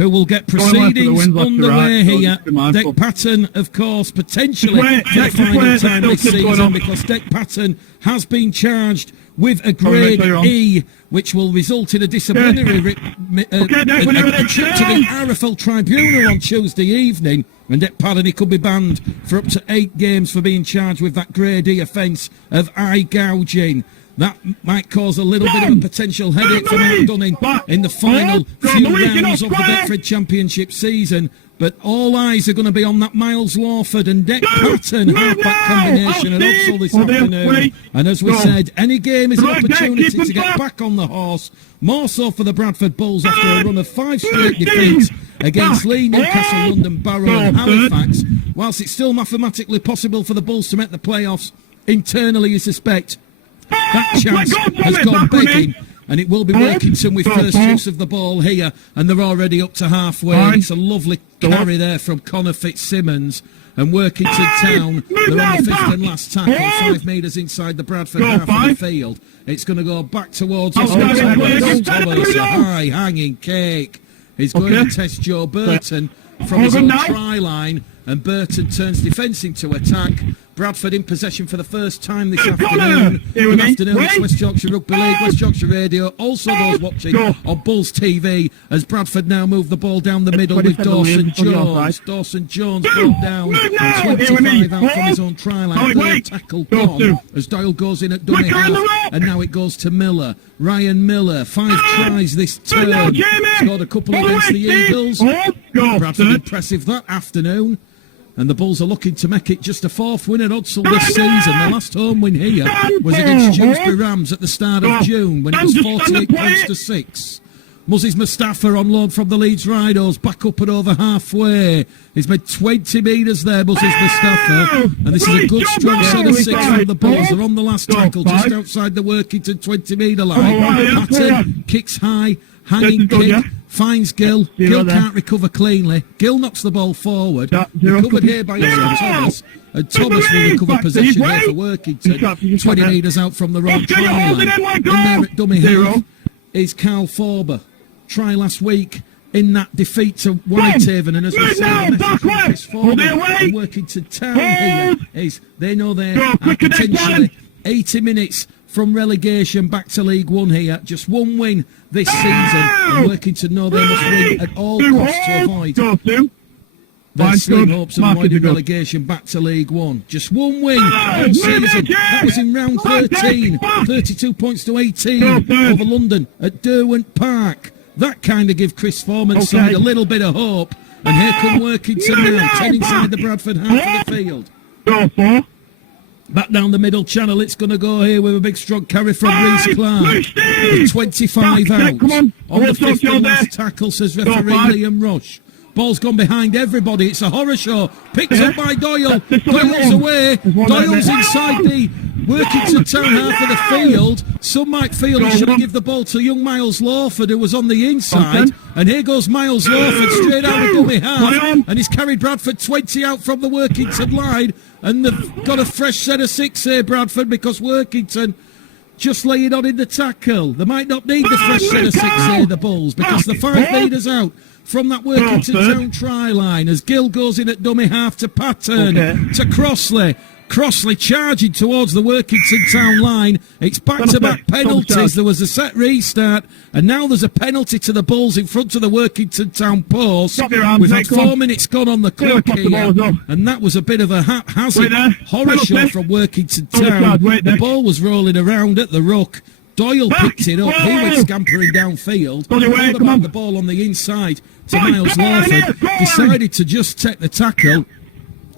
who will get proceedings underway here. Dick Patton, of course, potentially for the final time this season, because Dick Patton has been charged with a grade E, which will result in a disciplinary trip to the RFL Tribunal on Tuesday evening. And Dick Patton, he could be banned for up to 8 games for being charged with that grade E offence of eye gouging. That might cause a little bit of a potential headache for Mark Dunning in the final few rounds of the Bradford Championship season. But all eyes are going to be on that Miles Lawford and Dick Patton halfback combination at Huxley this afternoon. And as we said, any game is an opportunity to get back on the horse, more so for the Bradford Bulls after a run of 5 straight defeats against Leigh, Newcastle, London, Barrow and Halifax. Whilst it's still mathematically possible for the Bulls to make the playoffs, internally you suspect that chance has gone begging, and it will be Workington with first use of the ball here, and they're already up to halfway. It's a lovely carry there from Connor Fitzsimmons, and Workington Town, they're on the 5th and last tackle, 5 metres inside the Bradford half of the field. It's going to go back towards us. Thomas, a high hanging cake. He's going to test Joe Burton from his own try line, and Burton turns defence into attack. Bradford in possession for the first time this afternoon. Good afternoon, it's West Yorkshire Rugby League, West Yorkshire Radio, also those watching on Bulls TV, as Bradford now move the ball down the middle with Dawson Jones. Dawson Jones brought down 25 out from his own try line. Third tackle gone as Doyle goes in at dummy half, and now it goes to Miller. Ryan Miller, 5 tries this term, scored a couple against the Eagles. Bradford impressive that afternoon. And the Bulls are looking to make it just a 4th win at Huxley this season. The last home win here was against Dewsbury Rams at the start of June, when it was 48 points to 6. Muzzi's Mustafa on loan from the Leeds Rhinos, back up at over halfway. He's made 20 metres there, Muzzi's Mustafa. And this is a good strong set of 6 from the Bulls. They're on the last tackle, just outside the Workington 20-metre line. Patton kicks high, hanging kick. Finds Gill. Gill can't recover cleanly. Gill knocks the ball forward. Recovered here by Thomas. And Thomas will recover possession here for Workington. 20 metres out from the wrong try line. In there at dummy half is Carl Forber. Try last week in that defeat to Whitehaven. And as we said, Chris Forber and Workington Town here is they know they are potentially 80 minutes from relegation back to League One here. Just 1 win this season, and Workington know they must win at all costs to avoid their slim hopes of avoiding relegation back to League One. Just 1 win all season. That was in round 13. 32 points to 18 over London at Derwent Park. That kind of give Chris Foreman's side a little bit of hope. And here come Workington now, 10 inside the Bradford half of the field. Back down the middle channel, it's going to go here with a big strong carry from Reece Clark. With 25 out. On the 5th and last tackle, says referee Liam Rush. Ball's gone behind everybody. It's a horror show. Picked up by Doyle. Doyle's away. Doyle's inside the Workington Town half of the field. Some might feel he should give the ball to young Miles Lawford, who was on the inside. And here goes Miles Lawford straight out of dummy half. And he's carried Bradford 20 out from the Workington line. And they've got a fresh set of 6 here, Bradford, because Workington just lay it on in the tackle. They might not need the fresh set of 6 here, the Bulls, because they're 5 metres out from that Workington Town try line as Gill goes in at dummy half to Patton, to Crossley. Crossley charging towards the Workington Town line. It's back-to-back penalties. There was a set restart, and now there's a penalty to the Bulls in front of the Workington Town post. We've had 4 minutes gone on the clock here, and that was a bit of a haphazard horror show from Workington Town. The ball was rolling around at the ruck. Doyle picked it up. He went scampering downfield. Thought about the ball on the inside to Miles Lawford. Decided to just take the tackle.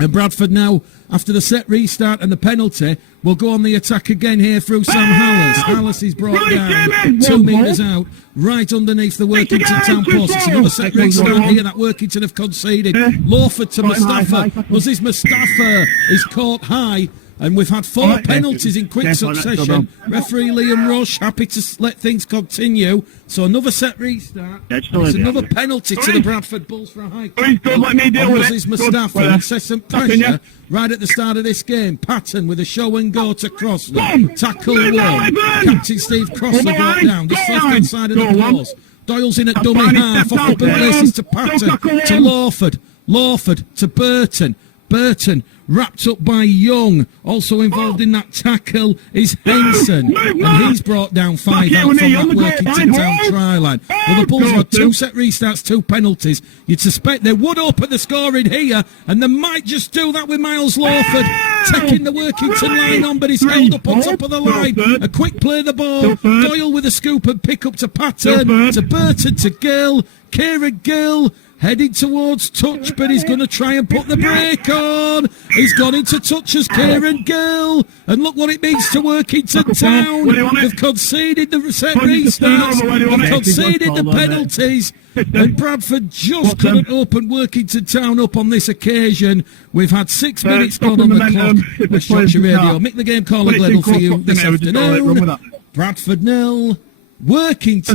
And Bradford now, after the set restart and the penalty, will go on the attack again here through Sam Hallis. Hallis is brought down 2 metres out, right underneath the Workington Town post. It's another set restart here that Workington have conceded. Lawford to Mustafa. Muzzi's Mustafa is caught high. And we've had 4 penalties in quick succession. Referee Liam Rush happy to let things continue. So another set restart. It's another penalty to the Bradford Bulls for a high kick. Muzzi's Mustafa incessant pressure right at the start of this game. Patton with a show and go to Crossley. Tackle 1. Captain Steve Crossley brought down just left hand side of the post. Doyle's in at dummy half. Off the places to Patton, to Lawford. Lawford to Burton. Burton wrapped up by Young. Also involved in that tackle is Henson. And he's brought down 5 out from that Workington Town try line. Well, the Bulls had 2 set restarts, 2 penalties. You'd suspect they would open the scoring here, and they might just do that with Miles Lawford taking the Workington line on, but he's held up on top of the line. A quick play the ball. Doyle with a scoop and pick up to Patton, to Burton, to Gill. Kieran Gill heading towards touch, but he's going to try and put the brake on. He's gone into touch as Kieran Gill. And look what it means to Workington Town. They've conceded the set restarts. They've conceded the penalties. And Bradford just couldn't open Workington Town up on this occasion. We've had 6 minutes gone on the clock. Let's shut your radio. Make the game caller level for you this afternoon. Bradford 0, Workington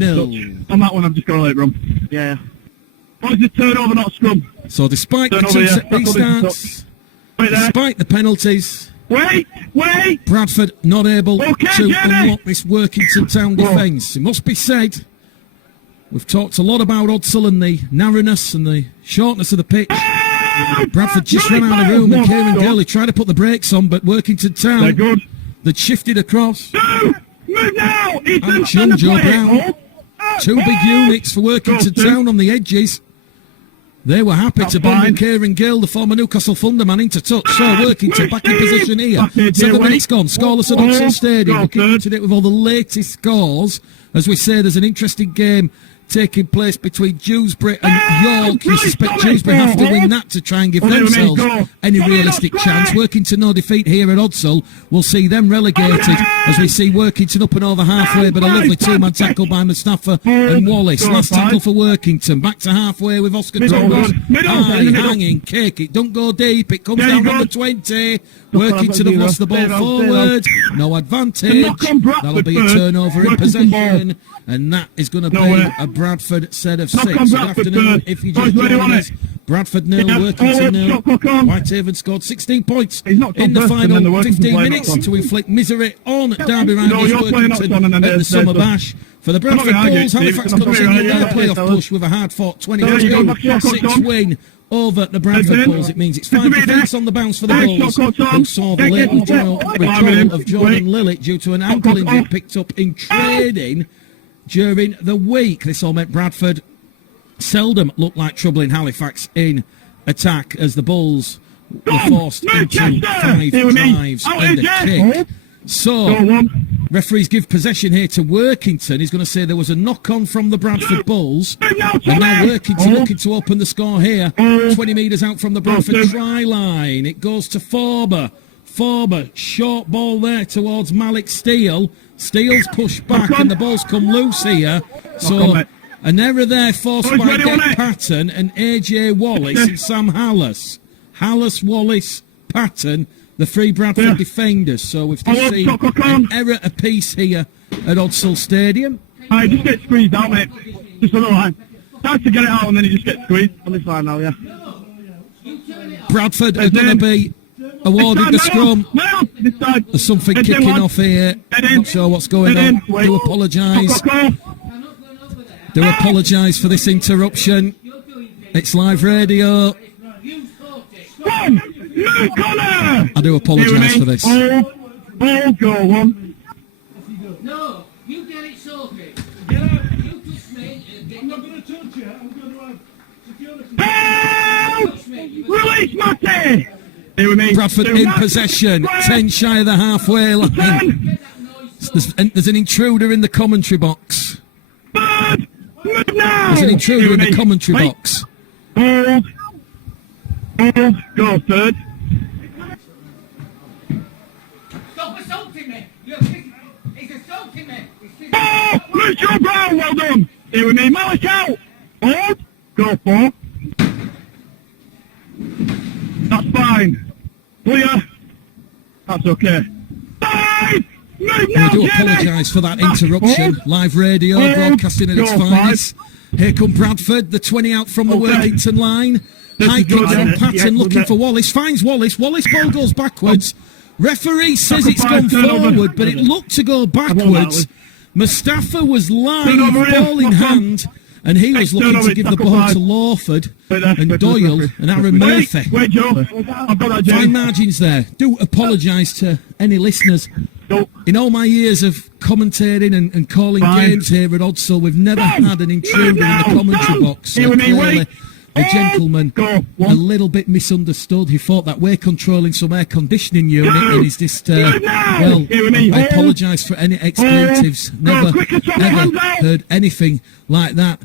0. On that one, I've just got a late run. Yeah. Why is it turnover, not scrum? So despite the 2 set restarts, despite the penalties, Bradford not able to unlock this Workington Town defence. It must be said, we've talked a lot about Odsal and the narrowness and the shortness of the pitch. Bradford just ran out of room, and Kieran Gurley tried to put the brakes on, but Workington Town, they'd shifted across. Move now! And Joe Brown. 2 big units for Workington Town on the edges. They were happy to bundle Kieran Gill, the former Newcastle Thunder man, into touch. So Workington back in position here. 7 minutes gone. Scoreless at Oxford Stadium. Looking to it with all the latest scores. As we say, there's an interesting game taking place between Dewsbury and York. You suspect Dewsbury have to win that to try and give themselves any realistic chance. Workington no defeat here at Odsal will see them relegated as we see Workington up and over halfway, but a lovely 2-man tackle by Mustafa and Wallace. Last tackle for Workington. Back to halfway with Oscar Thomas. High, hanging, cake. It don't go deep. It comes down number 20. Workington have lost the ball forward. No advantage. That'll be a turnover in possession. And that is going to be a Bradford set of 6. Good afternoon. If you just joined us, Bradford 0, Workington 0. Whitehaven scored 16 points in the final 15 minutes to inflict misery on Derby Rivals Workington at the Summer Bash. For the Bradford Bulls, Halifax continued their playoff push with a hard-fought 22-6 win over the Bradford Bulls. It means it's 5 defeats on the bounce for the Bulls, who saw the late withdrawal of Jordan Lillett due to an ankle injury picked up in training during the week. This all meant Bradford seldom looked like trouble in Halifax in attack as the Bulls were forced into 5 drives and a kick. So, referees give possession here to Workington. He's going to say there was a knock-on from the Bradford Bulls. And now Workington looking to open the score here. 20 metres out from the Bradford try line. It goes to Forber. Forber, short ball there towards Malik Steele. Steele's pushed back and the ball's come loose here. So, an error there forced by Dick Patton and AJ Wallace and Sam Hallas. Hallas, Wallace, Patton, the 3 Bradford defenders. So we've just seen an error apiece here at Odsal Stadium. I just get squeezed out, mate. Just a little line. Time to get it out and then you just get squeezed. On this line now, yeah. Bradford are going to be awarded the scrum. There's something kicking off here. Not sure what's going on. Do apologise. Do apologise for this interruption. It's live radio. I do apologise for this. Ball go on. No, you get it sorted. Get out. You touch me. I'm not going to touch you. I'm going to have security. Help! Release Matty! Here with me. Bradford in possession. 10 shy of the halfway line. There's an intruder in the commentary box. Bird! Move now! There's an intruder in the commentary box. Hold. Hold. Go, third. Stop assaulting me! He's assaulting me! Oh! Lucio Brown, well done! Here with me, Malik out! Hold! Go, 4. That's fine. Clear. That's okay. 5! Move now, I do apologise for that interruption. Live radio, broadcasting at its finest. Here come Bradford, the 20 out from the Workington line. High kick from Patton, looking for Wallace. Finds Wallace. Wallace ball goes backwards. Referee says it's gone forward, but it looked to go backwards. Mustafa was live, over here, ball in knock on. hand, and he was looking to give the ball to Lawford and Doyle and Aaron Murphy. Wait, Joe. I've got that, James. Fine margins there. Do apologise to any listeners. Go. In all my years of commentating and calling games here at Odsall, we've never had an intruder in the commentary box. So clearly, the gentleman a little bit misunderstood. He thought that we're controlling some air conditioning unit and he's just, well, I apologise for any expletives. Never, ever heard anything like that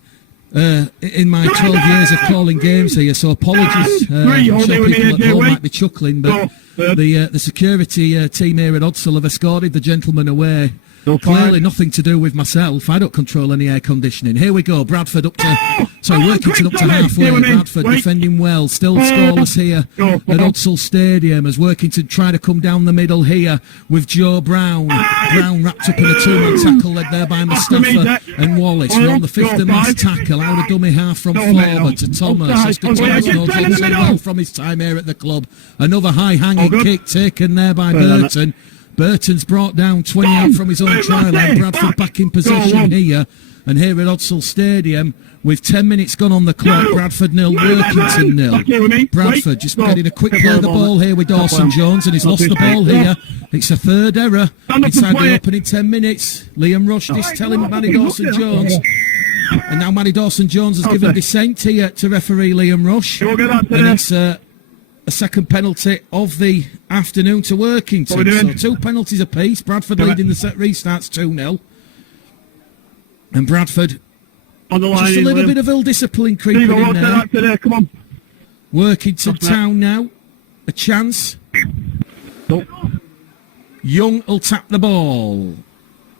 in my 12 years of calling games here, so apologies. I'm sure people at home might be chuckling, but the security team here at Odsall have escorted the gentleman away. Clearly nothing to do with myself. I don't control any air conditioning. Here we go. Bradford up to, Workington up to halfway. Bradford defending well. Still scoreless here at Odsall Stadium as Workington try to come down the middle here with Joe Brown. Brown wrapped up in a two-man tackle led there by Mustafa and Wallace. We're on the fifth and last tackle. Out of dummy half from Forward to Thomas. Oscar Thomas knows Odsall well from his time here at the club. Another high-hanging kick taken there by Burton. Burton's brought down 20 out from his own try line. Bradford back in position here. And here at Odsall Stadium, with 10 minutes gone on the clock, Bradford 0, Workington 0. Bradford just getting a quick play of the ball here with Dawson Jones, and he's lost the ball here. It's a third error inside the opening 10 minutes. Liam Rush is telling Manny Dawson Jones. And now Manny Dawson Jones has given dissent here to referee Liam Rush. And it's a second penalty of the afternoon to Workington. So 2 penalties apiece. Bradford leading the set restarts 2-0. And Bradford on the line, just a little bit of ill discipline creeping in there. Come on. Workington Town now. A chance. Young will tap the ball.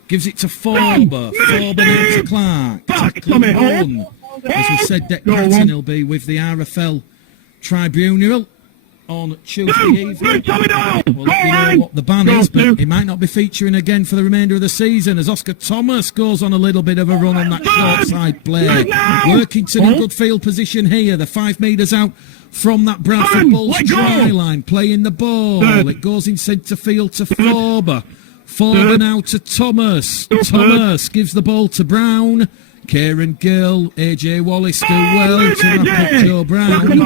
Gives it to Forber. Forber now to Clark. Tackle one. As we said, Dec Patton will be with the RFL Tribunal on Tuesday evening. We'll let you know what the ban is, but he might not be featuring again for the remainder of the season as Oscar Thomas goes on a little bit of a run on that short side play. Workington in good field position here. They're 5 metres out from that Bradford Bulls try line, playing the ball. It goes in centre field to Forber. Forber now to Thomas. Thomas gives the ball to Brown. Kieran Gill, AJ Wallace do well to wrap up Joe Brown. And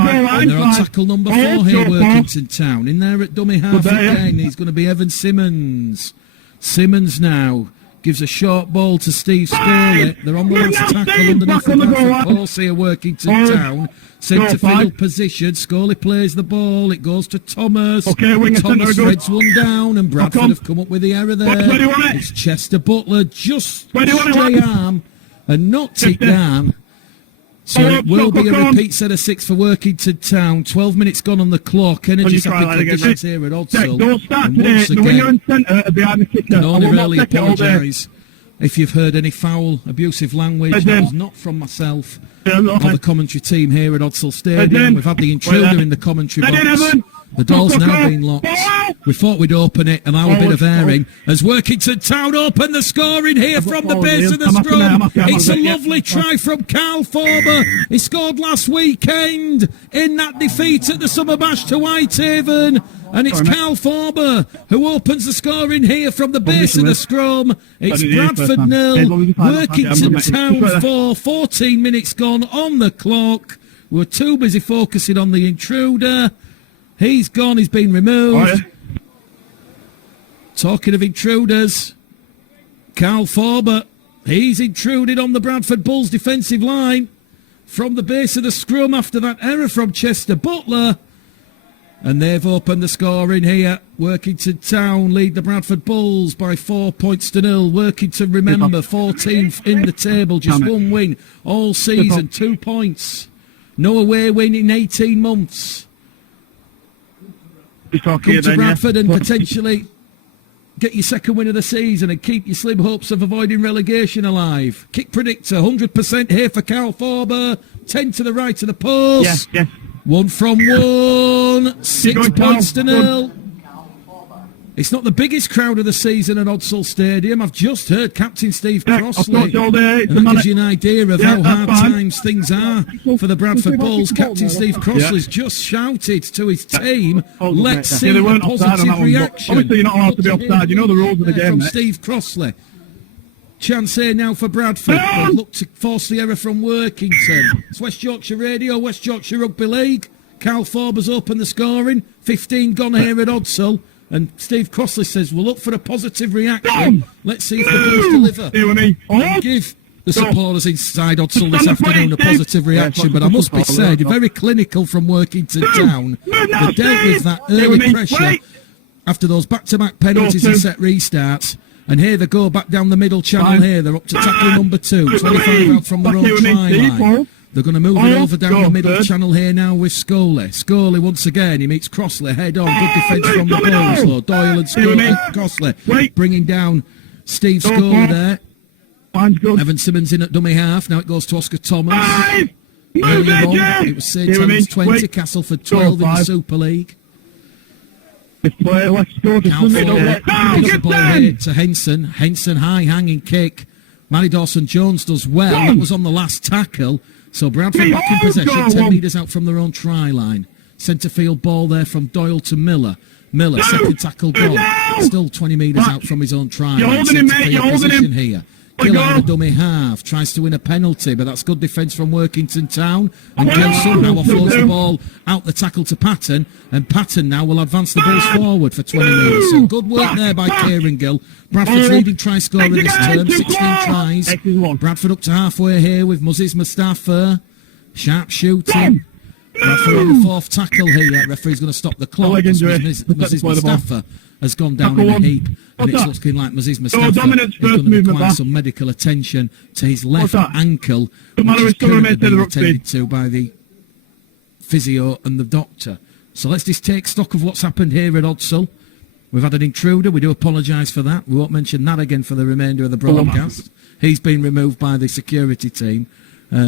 they're on tackle number 4 here, Workington Town. In there at dummy half again, he's going to be Evan Simmons. Simmons now gives a short ball to Steve Scully. They're on the last tackle underneath the Bradford post here, Workington Town. Centre field position. Scully plays the ball. It goes to Thomas. Thomas threads one down, and Bradford have come up with the error there. It's Chester Butler just stray arm and knocked it down. So it will be a repeat set of 6 for Workington Town. 12 minutes gone on the clock. Energy sapping conditions here at Odsall. And once again, I can only really apologise if you've heard any foul, abusive language. That was not from myself or the commentary team here at Odsall Stadium. We've had the intruder in the commentary box. The door's now been locked. We thought we'd open it and allow a bit of airing as Workington Town open the scoring here from the base of the scrum. It's a lovely try from Carl Forber. He scored last weekend in that defeat at the Summer Bash to Whitehaven. And it's Carl Forber who opens the scoring here from the base of the scrum. It's Bradford 0, Workington Town 4, 14 minutes gone on the clock. We're too busy focusing on the intruder. He's gone, he's been removed. Talking of intruders, Carl Forber, he's intruded on the Bradford Bulls defensive line from the base of the scrum after that error from Chester Butler. And they've opened the scoring here. Workington Town lead the Bradford Bulls by 4 points to 0. Workington, remember, 14th in the table, just 1 win all season, 2 points. No away win in 18 months. Come to Bradford and potentially get your second win of the season and keep your slim hopes of avoiding relegation alive. Kick predictor, 100% here for Carl Forber. 10 to the right of the post. Yes. 1 from 1. 6 points to 0. It's not the biggest crowd of the season at Odsall Stadium. I've just heard Captain Steve Crossley. And that gives you an idea of how hard times things are for the Bradford Bulls. Captain Steve Crossley's just shouted to his team, let's see a positive reaction. Obviously you're not allowed to be offside. You know the rules of the game, from Steve Crossley. Chance here now for Bradford. They look to force the error from Workington. It's West Yorkshire Radio, West Yorkshire Rugby League. Carl Forber's opened the scoring. 15 gone here at Odsall. And Steve Crossley says, we'll look for a positive reaction. Let's see if the Blues deliver. And give the supporters inside Odsall this afternoon a positive reaction. But I must be said, very clinical from Workington Town. They dealt with that early pressure after those back-to-back penalties and set restarts. And here they go back down the middle channel here. They're up to tackle number 2. 25 out from their own try line. They're going to move it over down the middle channel here now with Scully. Scully once again, he meets Crossley head on. Good defence from the Bulls though. Doyle and Crossley bringing down Steve Scully there. Evan Simmons in at dummy half. Now it goes to Oscar Thomas. Earlier on, it was St Helens 20, Castleford 12 in the Super League. Cal Ford gives the ball here to Henson. Henson high hanging kick. Manny Dawson-Jones does well. That was on the last tackle. So Bradford back in possession, 10 metres out from their own try line. Centre field ball there from Doyle to Miller. Miller, second tackle gone. Still 20 metres out from his own try line. Centre field position here. Gillan, a dummy half, tries to win a penalty, but that's good defence from Workington Town. And Gill somehow offloads the ball out the tackle to Patton, and Patton now will advance the Bulls forward for 20 metres. So good work there by Kieran Gill. Bradford's leading try scorer this term, 16 tries. Bradford up to halfway here with Muzzies Mustafa. Sharp shooting. Bradford on the 4th tackle here. Referee's going to stop the clock. Muzzies Mustafa has gone down in a heap, and it's looking like Muzzies Mustafa is going to require some medical attention to his left ankle, which is currently being attended to by the physio and the doctor. So let's just take stock of what's happened here at Odsall. We've had an intruder. We do apologise for that. We won't mention that again for the remainder of the broadcast. He's been removed by the security team.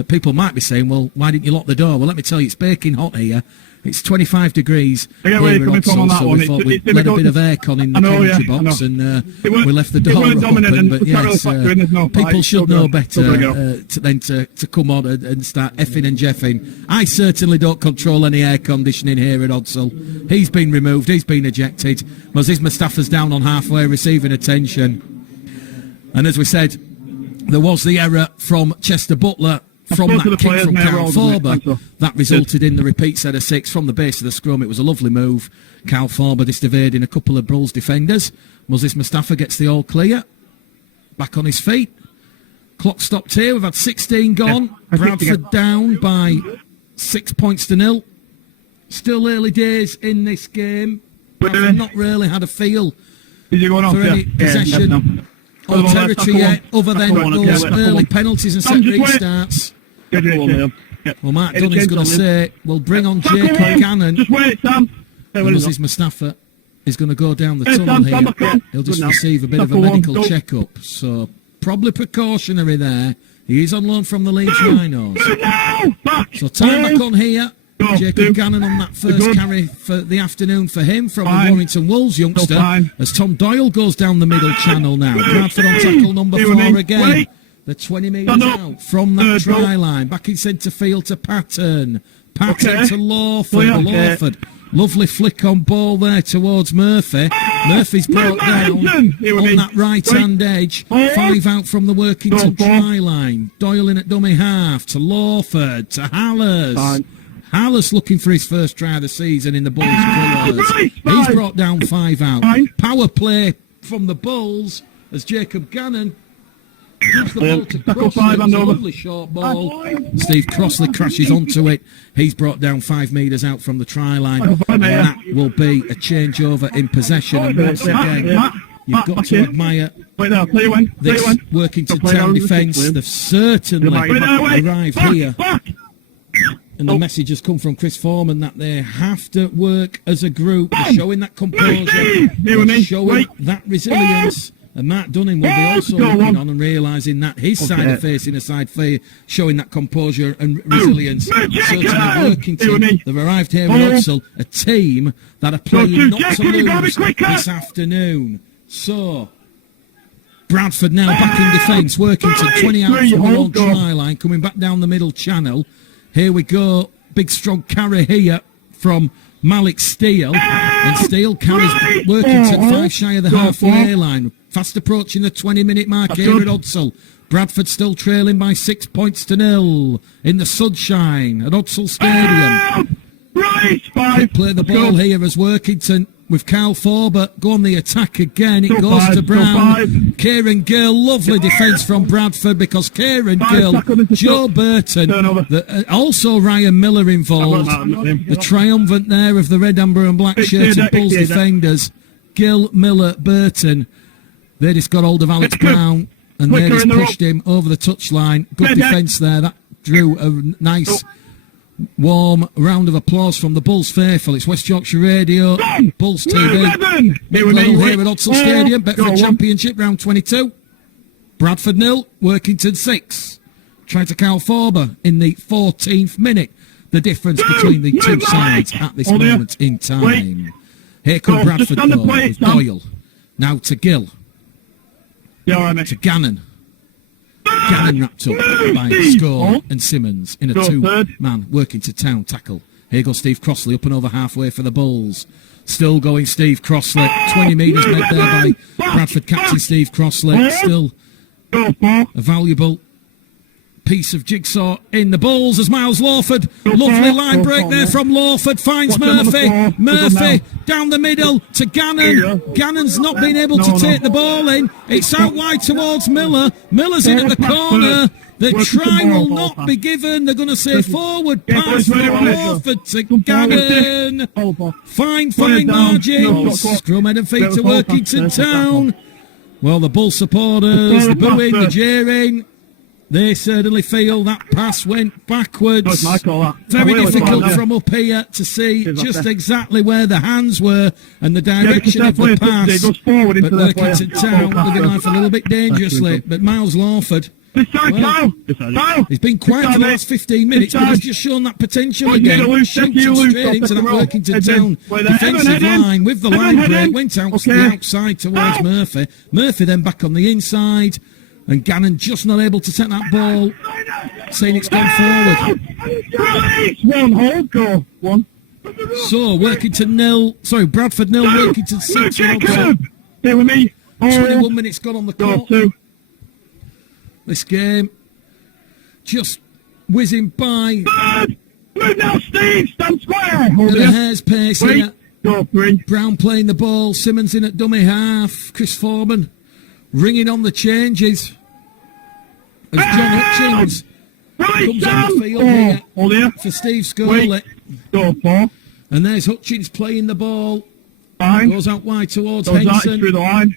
People might be saying, well, why didn't you lock the door? Well, let me tell you, it's baking hot here. It's 25 degrees here at Odsall, so we thought we'd let a bit of aircon in the commentary box, and we left the door open. But yes, people should know better than to come on and start effing and jeffing. I certainly don't control any air conditioning here at Odsall. He's been removed, he's been ejected. Moses Mustafa's down on halfway receiving attention. And as we said, there was the error from Chester Butler from that kick from Carl Forber. That resulted in the repeat set of 6 from the base of the scrum. It was a lovely move. Carl Forber just evading a couple of Bulls defenders. Moses Mustafa gets the all clear. Back on his feet. Clock stopped here. We've had 16 gone. Bradford down by 6 points to 0. Still early days in this game. Bradford not really had a feel for any possession on territory yet, other than those early penalties and set restarts. Well, Mark Dunning's going to say, we'll bring on Jacob Gannon. Just wait, Sam. Moses Mustafa is going to go down the tunnel here. He'll just receive a bit of a medical check-up. So, probably precautionary there. He is on loan from the Leeds Rhinos. So, time back on here. Jacob Gannon on that first carry for the afternoon for him from the Warrington Wolves youngster, as Tom Doyle goes down the middle channel now. Bradford on tackle number 4 again. They're 20 metres out from that try line. Back in centre field to Patton. Patton to Lawford. Lawford. Lovely flick on ball there towards Murphy. Murphy's brought down on that right-hand edge. 5 out from the Workington try line. Doyle in at dummy half to Lawford to Hallas. Hallas looking for his first try of the season in the Bulls colours. He's brought down 5 out. Power play from the Bulls as Jacob Gannon gives the ball to Crossley. It's a lovely short ball. Steve Crossley crashes onto it. He's brought down 5 metres out from the try line. And that will be a changeover in possession. And once again, you've got to admire this Workington Town defence. They've certainly arrived here. And the message has come from Chris Foreman that they have to work as a group. They're showing that composure, they're showing that resilience. And Mark Dunning will be also looking on and realising that his side of facing a side fair, showing that composure and resilience. Certainly Workington, they've arrived here in Odsall, a team that are playing not to lose this afternoon. So, Bradford now back in defence. Workington 20 out from their own try line, coming back down the middle channel. Here we go, big strong carry here from Malik Steele, and Steele carries Workington 5 shy of the halfway line. Fast approaching the 20-minute mark That's here good. at Odsall. Bradford still trailing by 6 points to 0 in the sunshine at Odsall Stadium. Right, They 5. play the Let's ball go. here as Workington with Carl Forber go on the attack again. It Still goes 5, to still Brown. 5. Kieran Gill, lovely defence from Bradford because Kieran 5 Gill, seconds into Joe shot. Burton, Turnover. also Ryan Miller involved. The triumvirate there of the red, amber and black shirted Bulls defenders. Gill, Miller, Burton. They just got hold of Alex Brown and they just pushed him over the touchline. Good defence there. That drew a nice warm round of applause from the Bulls faithful. It's West Yorkshire Radio, Bulls TV. Here at Odsall Stadium, Betfred Championship, round 22. Bradford 0, Workington 6. Trying to Carl Forber in the 14th minute. The difference between the two sides at this moment in time. Here come Bradford though, with Doyle. Now to Gill. To Gannon. Gannon wrapped up by Score and Simmons in a two-man Workington Town tackle. Here goes Steve Crossley up and over halfway for the Bulls. Still going Steve Crossley. 20 metres made there by Bradford captain Steve Crossley. Still a valuable piece of jigsaw in the Bulls as Miles Lawford. Lovely line break there from Lawford. Finds Murphy. Murphy down the middle to Gannon. Gannon's not been able to take the ball in. It's out wide towards Miller. Miller's in at the corner. The try will not be given. They're going to say forward pass from Lawford to Gannon. Fine margins. Scrum head and feet to Workington Town. Well, the Bull supporters, the booing, the jeering. They certainly feel that pass went backwards. Very difficult from up here to see just exactly where the hands were and the direction of the pass. But Workington Town looking life a little bit dangerously. But Miles Lawford, well, he's been quiet for the last 15 minutes, but he's just shown that potential again. Shooting straight into that Workington Town defensive line with the line break. Went out to the outside towards Murphy. Murphy then back on the inside. And Gannon just not able to take that ball, saying it's gone forward. One hold, go. One. So, Bradford 0, Workington 6. Stay with me. 21 minutes gone on the clock. This game just whizzing by. Move now, Steve. Stand square. At a hair's pace here. Go, 3. Brown playing the ball. Simmons in at dummy half. Chris Foreman ringing on the changes. As John Hutchins comes on the field here for Steve Scully. Go, 4. And there's Hutchins playing the ball. Fine. Goes out wide towards Henson. Through the line.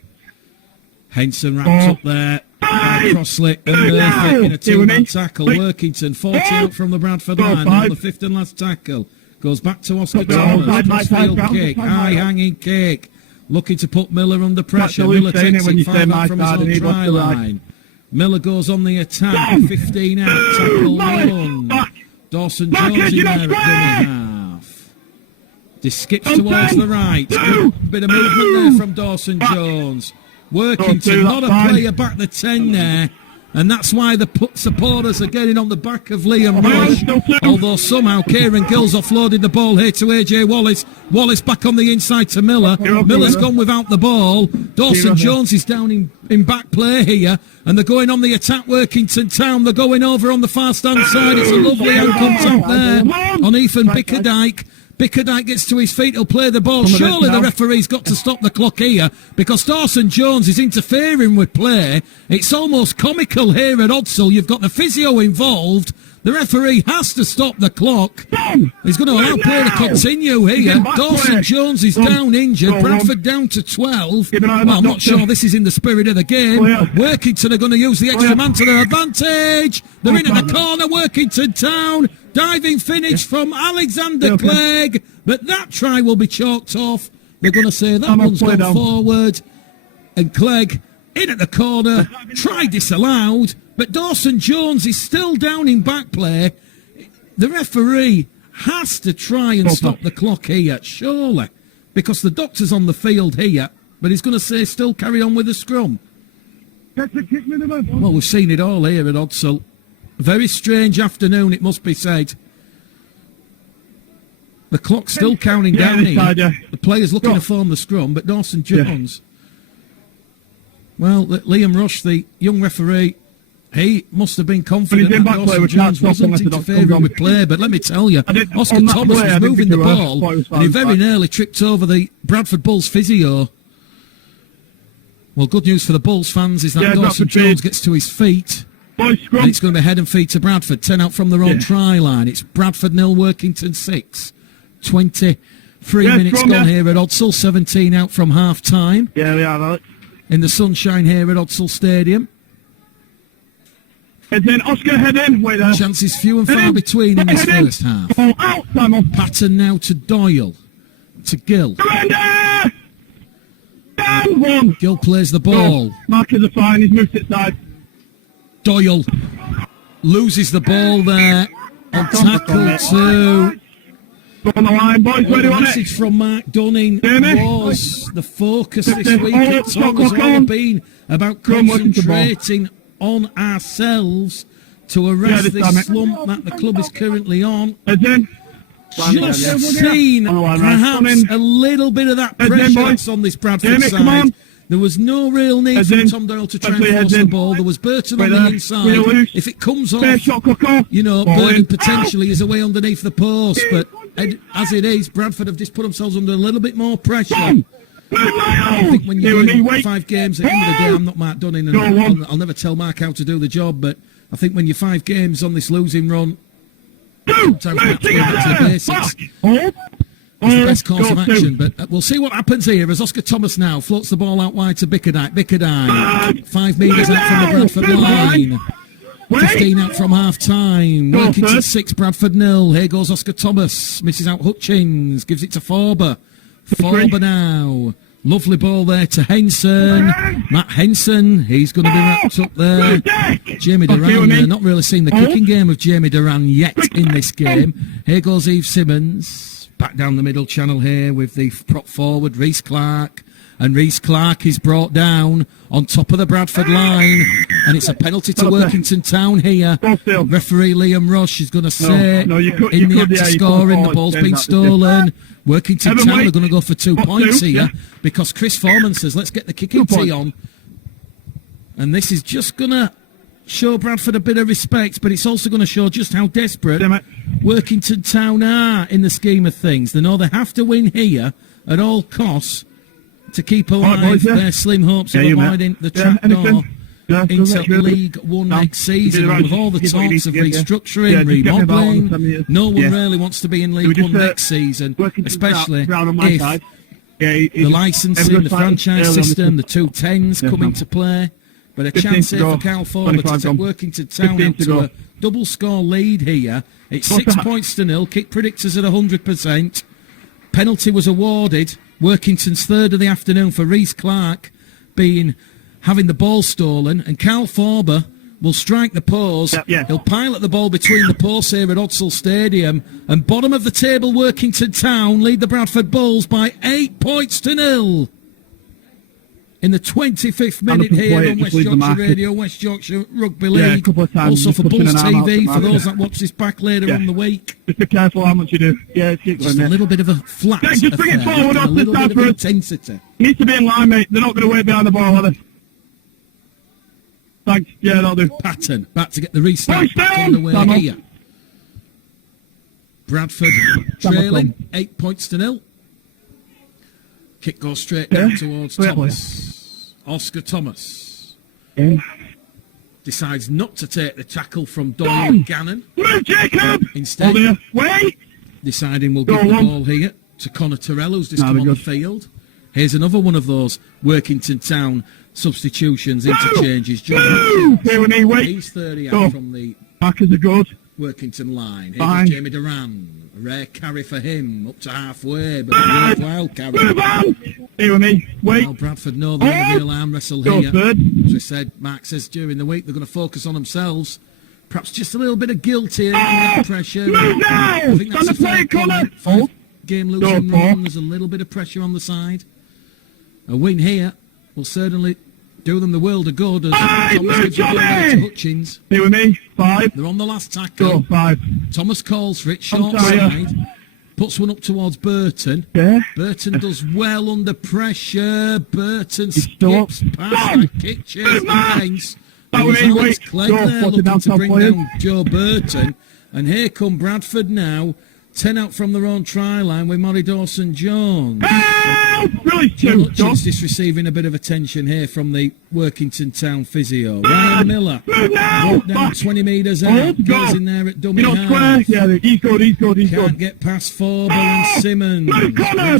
Henson wraps up there. Crossley and Murphy in a two-man tackle. Workington 40 out from the Bradford line on the fifth and last tackle. Goes back to Oscar Thomas. Crossfield kick. High hanging kick. Looking to put Miller under pressure. Miller takes it 5 out from his own try line. Miller goes on the attack. 15 out. Tackle 1. Dawson Jones in there at dummy half. This skips towards the right. Bit of movement there from Dawson Jones. Workington, not a player back the 10 there. And that's why the supporters are getting on the back of Liam Rush. Although somehow Kieran Gill's offloaded the ball here to AJ Wallace. Wallace back on the inside to Miller. Miller's gone without the ball. Dawson Jones is down in back play here. And they're going on the attack, Workington Town. They're going over on the far stand side. It's a lovely hand contact there on Ethan Bickerdike. Bickerdike gets to his feet, he'll play the ball. Surely the referee's got to stop the clock here because Dawson Jones is interfering with play. It's almost comical here at Odsall. You've got the physio involved. The referee has to stop the clock. He's going to allow play to continue here. Dawson Jones is down injured. Bradford down to 12. Well, I'm not sure this is in the spirit of the game. Workington are going to use the extra man to their advantage. They're in at the corner, Workington Town. Diving finish from Alexander Clegg. But that try will be chalked off. They're going to say that one's gone forward. And Clegg in at the corner. Try disallowed. But Dawson Jones is still down in back play. The referee has to try and stop the clock here, surely. Because the doctor's on the field here. But he's going to say still carry on with the scrum. Well, we've seen it all here at Odsall. Very strange afternoon, it must be said. The clock's still counting down here. The player's looking to form the scrum, but Dawson Jones Well, Liam Rush, the young referee, he must have been confident that Dawson Jones wasn't interfering with play, but let me tell you, Oscar Thomas was moving the ball, and he very nearly tripped over the Bradford Bulls physio. Well, good news for the Bulls fans is that Dawson Jones gets to his feet, and it's going to be head and feet to Bradford. 10 out from their own try line. It's Bradford 0, Workington 6. 23 minutes gone here at Odsall. 17 out from half-time. Yeah, we are, Alex. In the sunshine here at Odsall Stadium. Heads in, Oscar, head in. Wait there. Chances few and far between in this first half. Ball out, Simon. Pattern now to Doyle. To Gill. Surrender! Down one. Gill plays the ball. Markers are fine, he's moved it side. Doyle loses the ball there. On tackle to... Go on the line, boys, where do you The want message it? from Mark Dunning was the focus this week at Tom has all been about concentrating on ourselves to arrest this slump that the club is currently on. Heads in. Just seen perhaps a little bit of that pressure that's on this Bradford side. There was no real need for Tom Doyle to try and force the ball. There was Burton on the inside. If it comes off, you know, Burton potentially is away underneath the post. But as it is, Bradford have just put themselves under a little bit more pressure. I think when you're doing 5 games, at the end of the day, I'm not Mark Dunning, and I'll never tell Mark how to do the job, but I think when you're 5 games on this losing run, sometimes we have to go back to the basics. It's the best course of action, but we'll see what happens here as Oscar Thomas now floats the ball out wide to Bickerdike. Bickerdike, 5 metres out from the Bradford line. 15 out from half-time. Workington 6, Bradford 0. Here goes Oscar Thomas. Misses out Hutchins. Gives it to Forber. Forber now. Lovely ball there to Henson. Matt Henson. He's going to be wrapped up there. Jamie Duran. Not really seen the kicking game of Jamie Duran yet in this game. Here goes Eve Simmons. Back down the middle channel here with the prop forward, Reece Clark. And Reece Clark is brought down on top of the Bradford line. And it's a penalty to Workington Town here. Referee Liam Rush is going to say in the act of scoring, the ball's been stolen. Workington Town are going to go for 2 points here because Chris Foreman says, let's get the kicking tee on. And this is just going to show Bradford a bit of respect, but it's also going to show just how desperate Workington Town are in the scheme of things. They know they have to win here at all costs to keep alive their slim hopes of avoiding the trapdoor into League One next season. And with all the talks of restructuring, remodelling, no one really wants to be in League One next season, especially if the licensing, the franchise system, the 210s come into play. But a chance here for Cal Forber to take Workington Town out to a double score lead here. It's 6 points to 0. Kick predictors at 100%. Penalty was awarded. Workington's third of the afternoon for Reece Clark having the ball stolen. And Cal Forber will strike the post. He'll pilot the ball between the posts here at Odsall Stadium. And bottom of the table, Workington Town lead the Bradford Bulls by 8 points to 0. In the 25th minute here on West Yorkshire Radio, West Yorkshire Rugby League. Also for Bulls TV, for those that watch this back later on the week. Just be careful how much you do. Just a little bit of a flat just bring it forward, a little bit of intensity. Needs to be in line, mate. They're not going to wait behind the ball, are they? Thanks. Yeah, that'll do. Pattern back to get the restart underway here. Bradford trailing 8 points to 0. Kick goes straight down towards Thomas. Oscar Thomas decides not to take the tackle from Doyle and Gannon. Jacob! Instead, deciding we'll give the ball here to Connor Terrell, who's just come on the field. Here's another one of those Workington Town substitutions, interchanges. He's 30 out from the Workington line. Here's Jamie Duran. A rare carry for him, up to halfway, but a worthwhile carry. Here with me. Wait. Well, Bradford know they're in a real arm wrestle here. As we said, Mark says during the week they're going to focus on themselves. Perhaps just a little bit of guilt here in that pressure. I think that's a fair comment. 5 game losing run, there's a little bit of pressure on the side. A win here will certainly do them the world of good as Thomas gives a ball to Hutchins. Here with me. 5. They're on the last tackle. 5. Thomas calls for it, short side. puts one up towards Burton. Yeah. Burton does well under pressure. Burton still skips past that kick, chase defence. That And was there's it, Alex wait. Clegg Go, there what's it looking down to to bring players? down Joe Burton. And here come Bradford now. 10 out from their own try line with Murray Dawson-Jones. Really John too, Hutchins just receiving a bit of attention here from the Workington Town physio. Ryan Miller, now. down 20 metres out, goes in there at dummy You're not square. half. Yeah, he's good. Can't get past Forbel and Simmons.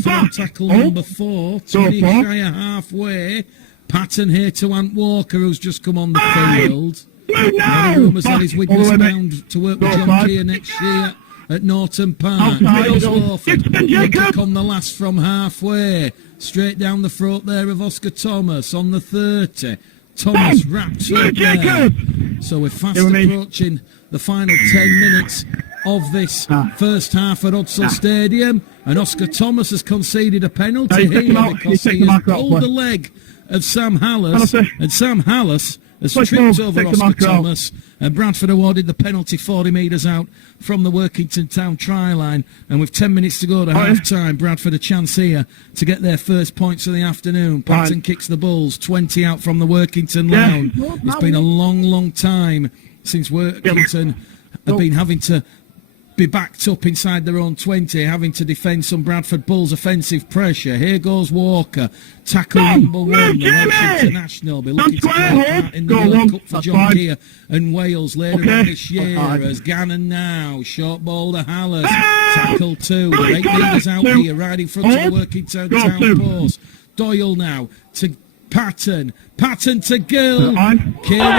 Back. Tackle number 4, 20 Four. shy of halfway. Patton here to Ant Walker, who's just come on the field. Now. Rumours that he's witness All the way bound to work with Go, John five. Keir next year at Norton Park. Outside. Goes Lawford. It's been Jacob. On the last from halfway. Straight down the throat there of Oscar Thomas on the 30. Thomas wrapped up there. Jacob. So we're fast Here with me. approaching the final 10 minutes of this first half at Odsall Stadium. And Oscar Thomas has conceded a penalty He's taken here out. because He's he taken has back up, pulled the play. leg of Sam Hallis. Penalty. And Sam Hallis has Play tripped ball. over Take the Oscar marker out. Thomas. And Bradford awarded the penalty 40 metres out from the Workington Town try line. And with 10 minutes to go to half-time, Bradford a chance here to get their first points of the afternoon. Patton kicks the Bulls, 20 out from the Workington line. It's been a long, long time since Workington have been having to be backed up inside their own 20, having to defend some Bradford Bulls offensive pressure. Here goes Walker, tackle number 1, the Welsh international, be looking to play a part in the World Cup for John Keir and Wales later on this year. As Gannon now, short ball to Hallis, tackle 2, 8 metres out here, right in front of the Workington Town post. Doyle now to Patton to Gill. Kieran Gill.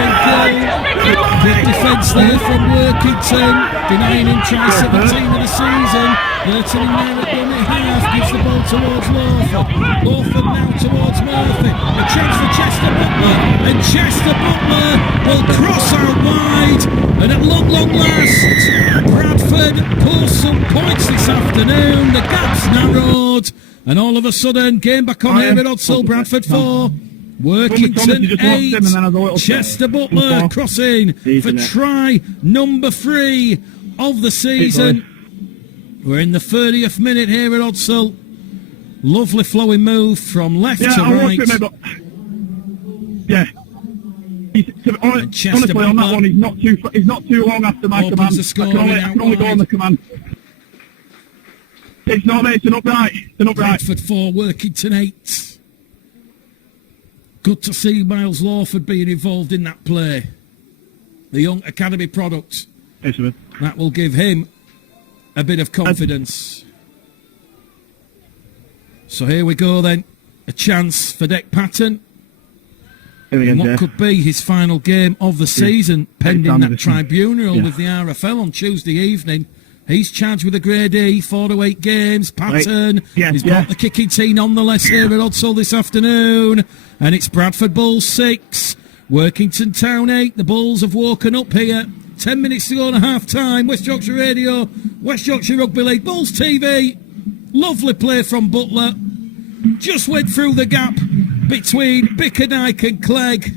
Good defence there from Workington. Denying him try 17 of the season. Burton in there at dummy half. Gives the ball towards Lawford. Lawford now towards Murphy. A chance for Chester Butler. And Chester Butler will cross out wide. And at long, long last, Bradford pulls some points this afternoon. The gap's narrowed. And all of a sudden, game back on here at Odsall. Bradford 4. Workington 8. Chester Butler crossing for try number 3 of the season. We're in the 30th minute here at Odsall. Lovely flowing move from left to right. Honestly, on that one, he's not too long after my command. I can only go on the command. It's not, mate. It's an upright. Bradford 4, Workington 8. Good to see Miles Lawford being involved in that play. The young academy product. That will give him a bit of confidence. So here we go then. A chance for Dick Patton. In what could be his final game of the season, pending that tribunal with the RFL on Tuesday evening. He's charged with a grade E, 4 to 8 games. Patton he's brought the kicking team nonetheless here at Odsall this afternoon. And it's Bradford Bulls 6, Workington Town 8. The Bulls have woken up here. 10 minutes to go to half-time. West Yorkshire Radio, West Yorkshire Rugby League, Bulls TV. Lovely play from Butler. Just went through the gap between Bickerdike and Clegg.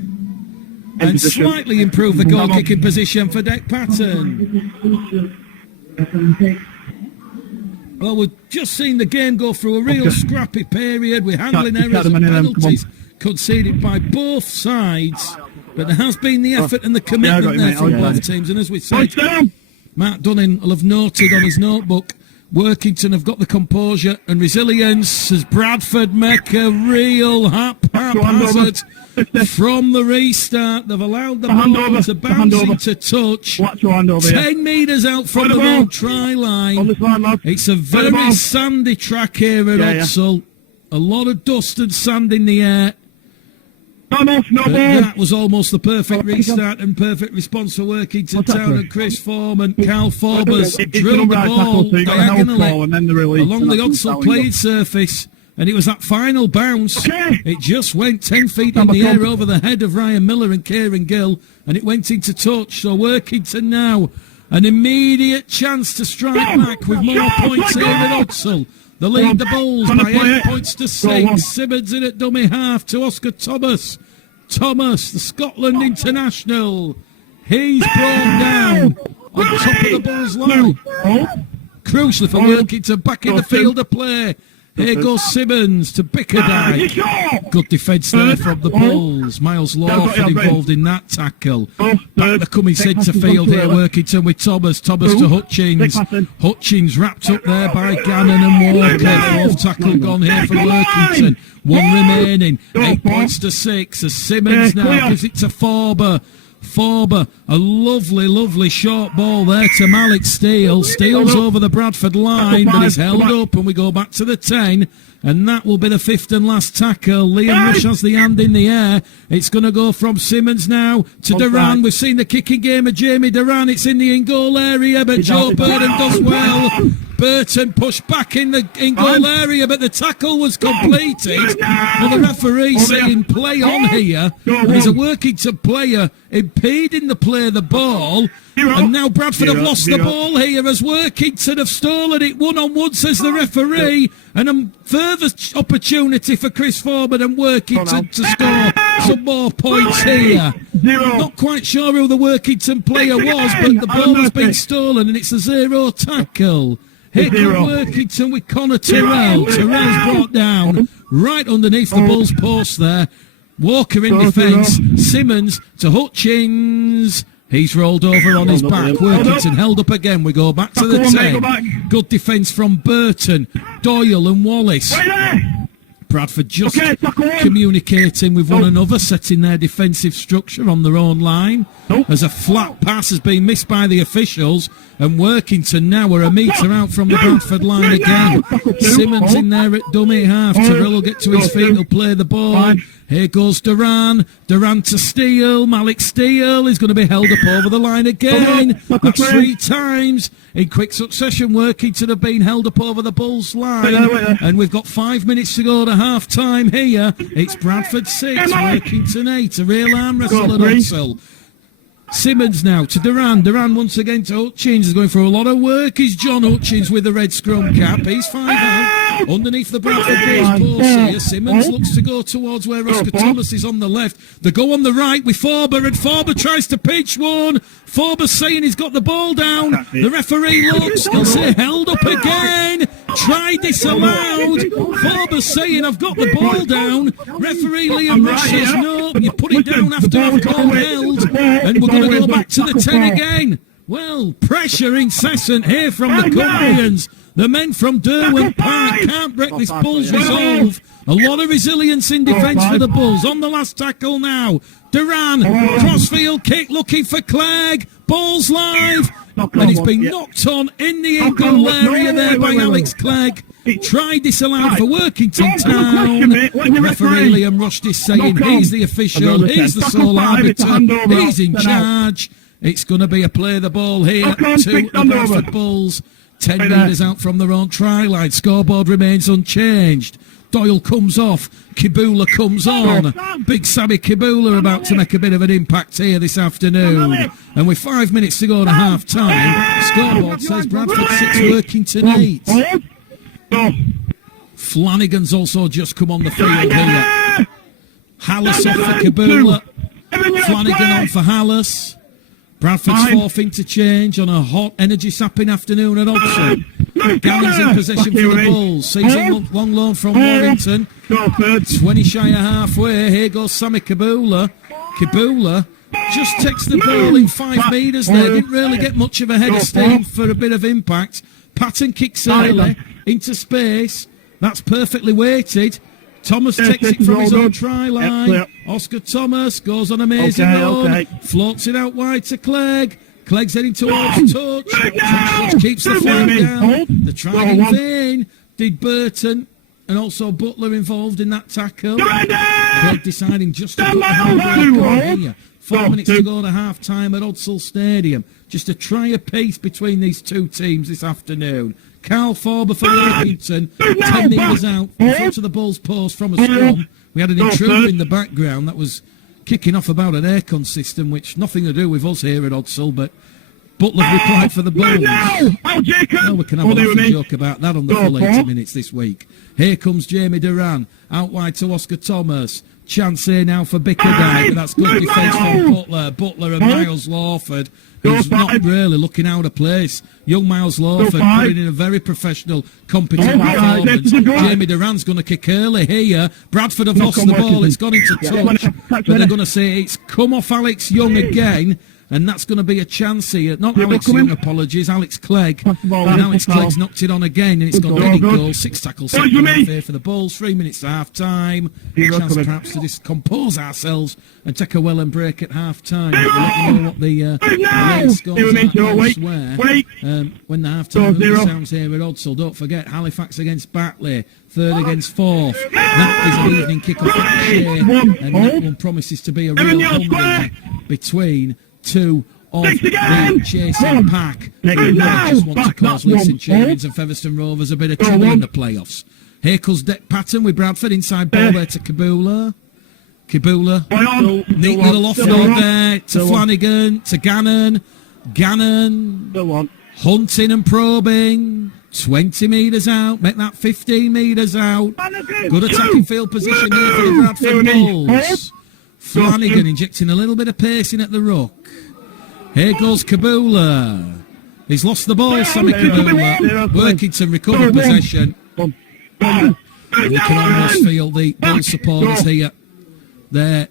And slightly improved the goal-kicking position for Dick Patton. Well, we've just seen the game go through a real scrappy period with handling errors and penalties conceded by both sides. But there has been the effort and the commitment there from both teams. And as we said, Mark Dunning will have noted on his notebook, Workington have got the composure and resilience as Bradford make a real haphazard from the restart. They've allowed the ball to bounce into touch. 10 metres out from the own try line. It's a very sandy track here at Odsall. A lot of dust and sand in the air. That was almost the perfect restart and perfect response for Workington Town and Chris Foreman. Cal Forbes drilled the ball diagonally along the Odsall playing surface, and it was that final bounce. It just went 10 feet in the air over the head of Ryan Miller and Kieran Gill, and it went into touch. So Workington now an immediate chance to strike back with more points here at Odsall. They lead the Bulls by 8 points to 6. Simmons in at dummy half to Oscar Thomas. Thomas, the Scotland international. He's brought down on top of the Bulls line. crucially for Workington, back in the field of play. Here goes Simmons to Bickerdike. Good defence there from the Bulls. Miles Lawford involved in that tackle. Back the coming centre field here, Workington with Thomas. Thomas to Hutchins. Hutchins wrapped up there by Gannon and Walker. Fourth tackle gone here for Workington. One remaining. 8 points to 6 as Simmons now gives it to Forber. Forber, a lovely, lovely short ball there to Malik Steele. Steele's over the Bradford line, but he's held up, and we go back to the 10. And that will be the 5th and last tackle. Liam Rush has the hand in the air. It's going to go from Simmons now to Duran. We've seen the kicking game of Jamie Duran. It's in the in-goal area, but Joe Burton does well. Burton pushed back in the in-goal area, but the tackle was completed. Well, the referee saying play on here. There's a Workington player impeding the play of the ball. And now Bradford have lost the ball here as Workington have stolen it. 1-on-1, says the referee. And a further opportunity for Chris Foreman and Workington to score some more points here. Not quite sure who the Workington player was, but the ball has been stolen and it's a 0 tackle. Here comes Workington with Connor Terrell. Terrell's brought down right underneath the Bulls' post there. Walker in defence. Simmons to Hutchins. He's rolled over on his back. Workington held up again. We go back to the 10. Good defence from Burton, Doyle and Wallace. Bradford just communicating with one another, setting their defensive structure on their own line. As a flat pass has been missed by the officials, and Workington now are a metre out from the Bradford line again. Simmons in there at dummy half. Terrell will get to his feet, he'll play the ball. Here goes Duran. Duran to Steele. Malik Steele is going to be held up over the line again. That's 3 times in quick succession. Workington have been held up over the Bulls line. And we've got 5 minutes to go to half time here. It's Bradford 6, Workington 8. A real arm wrestle at Huxell. Simmons now to Duran. Duran once again to Hutchins. Is going for a lot of work. Is John Hutchins with the red scrum cap. He's 5 out. Underneath the Bradford post here. Simmons looks to go towards where Oscar Thomas is on the left. They go on the right with Forber, and Forber tries to pitch one. Forber saying he's got the ball down. The referee looks. He'll say held up again. Try disallowed. Forber saying I've got the ball down. Referee Liam Rush says no. You put it down after I've called held. And we're going to go back to the 10 again. Well, pressure incessant here from the Cumbrians. The men from Derwent Park can't break this Bulls resolve. A lot of resilience in defence for the Bulls. On the last tackle now. Duran, crossfield kick looking for Clegg. Ball's live. And it's been knocked on in the in-goal area there by Alex Clegg. Try disallowed for Workington Town. Referee Liam Rush is saying he's the official, he's the sole arbiter, he's in charge. It's going to be a play the ball here to the Bradford Bulls. 10 metres out from their own try line. Scoreboard remains unchanged. Doyle comes off. Kibula comes on. Big Sammy Kibula about to make a bit of an impact here this afternoon. And with 5 minutes to go to half time, scoreboard says Bradford 6, Workington 8. Flanagan's also just come on the field here. Hallis off for Kibula. Flanagan on for Hallis. Bradford's 4th interchange on a hot, energy-sapping afternoon at Oxford. Gannon's in possession for the Bulls. Season long loan from Warrington. 20 shy of halfway. Here goes Sammy Kibula. Kibula just takes the ball in 5 metres there. Didn't really get much of a head of steam for a bit of impact. Patton kicks early into space. That's perfectly weighted. Thomas takes it from his own try line. Oscar Thomas goes on amazing run. Floats it out wide to Clegg. Clegg's heading towards touch. Touch keeps the flag down. The try in vain. Did Burton and also Butler involved in that tackle. Clegg deciding just to put the handbrake on here. 4 minutes to go to half time at Huxell Stadium. Just to try a pace between these two teams this afternoon. Carl Forber for Workington, 10 metres out, in front of the Bulls post from a scrum. We had an intruder in the background that was kicking off about an aircon system, which nothing to do with us here at Huxell, but Butler replied for the Bulls. No, we can have a laughing joke about that on the full 80 minutes this week. Here comes Jamie Duran, out wide to Oscar Thomas. chance here now for Bickerdike, but that's good defence from Butler. Butler and Miles Lawford, who's not really looking out of place. Young Miles Lawford putting in a very professional, competent performance. Jamie Duran's going to kick early here. Bradford have lost the ball. It's gone into touch, but they're going to say it's come off Alex Young again. And that's going to be a chance here. Not Alex Young, apologies, Alex Clegg. And Alex Clegg's knocked it on again, and it's gone in goal. 6 tackles, 7 here for the Bulls. 3 minutes to half-time. A chance perhaps to compose ourselves and take a well-and break at half-time. We'll let you know what the latest scores are elsewhere. When the half-time sounds here at Odsall. Don't forget, Halifax against Batley. 3rd against 4th. That is an evening kick-off at Shea. And that one promises to be a real hungry between two of the chasing pack who just want to cause Leeson Champions and Featherstone Rovers a bit of trouble in the playoffs. Here comes Deck Patton with Bradford, inside ball there to Kabula. Kabula, neat little offload there to Flanagan, to Gannon. Gannon, hunting and probing. 20 metres out, make that 15 metres out. Good attacking field position here for the Bradford Bulls. Flanagan injecting a little bit of pace in at the ruck. Here goes Kabula. He's lost the ball, Sammy Kabula. Workington recovered possession. We can almost feel the Bull supporters here. Their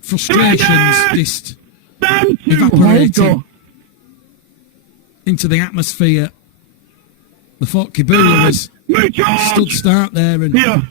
frustrations just evaporating into the atmosphere. The thought Kabula was stood start there and no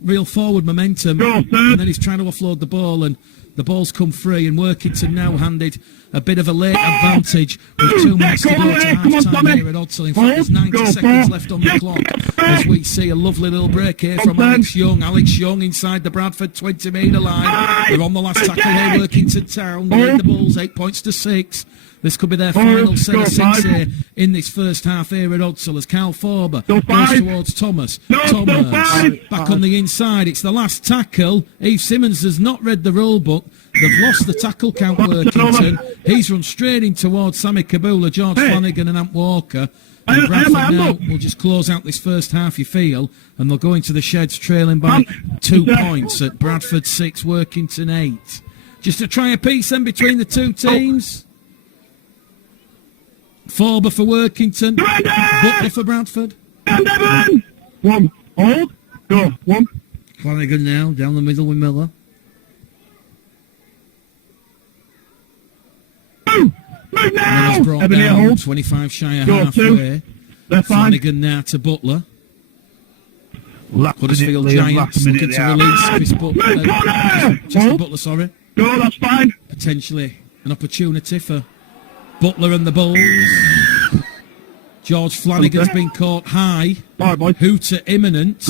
real forward momentum, and then he's trying to offload the ball and the ball's come free, and Workington now handed a bit of a late advantage with 2 minutes to go to half-time here at Odsall. In fact, there's 90 seconds left on the clock as we see a lovely little break here from Alex Young. Alex Young inside the Bradford 20-metre line. They're on the last tackle here, Workington Town. They lead the Bulls 8 points to 6. This could be their final set of 6 here in this first half here at Odsall as Carl Forber goes towards Thomas. Thomas back on the inside. It's the last tackle. Eve Simmons has not read the rule book. They've lost the tackle count, Workington. He's run straight in towards Sammy Kabula, George Flanagan and Ant Walker. And Bradford now will just close out this first half, you feel, and they'll go into the sheds trailing by 2 points at Bradford 6, Workington 8. Just to try a piece then between the two teams. Forber for Workington, Butler for Bradford. One, hold, go, one. Flanagan now, down the middle with Miller. Miller's brought down, 25 shy of halfway. Flanagan now to Butler. Huddersfield Giants looking to release Chris Butler, sorry. Go, that's fine. Potentially an opportunity for Butler and the Bulls. George Flanagan's been caught high. Hooter imminent.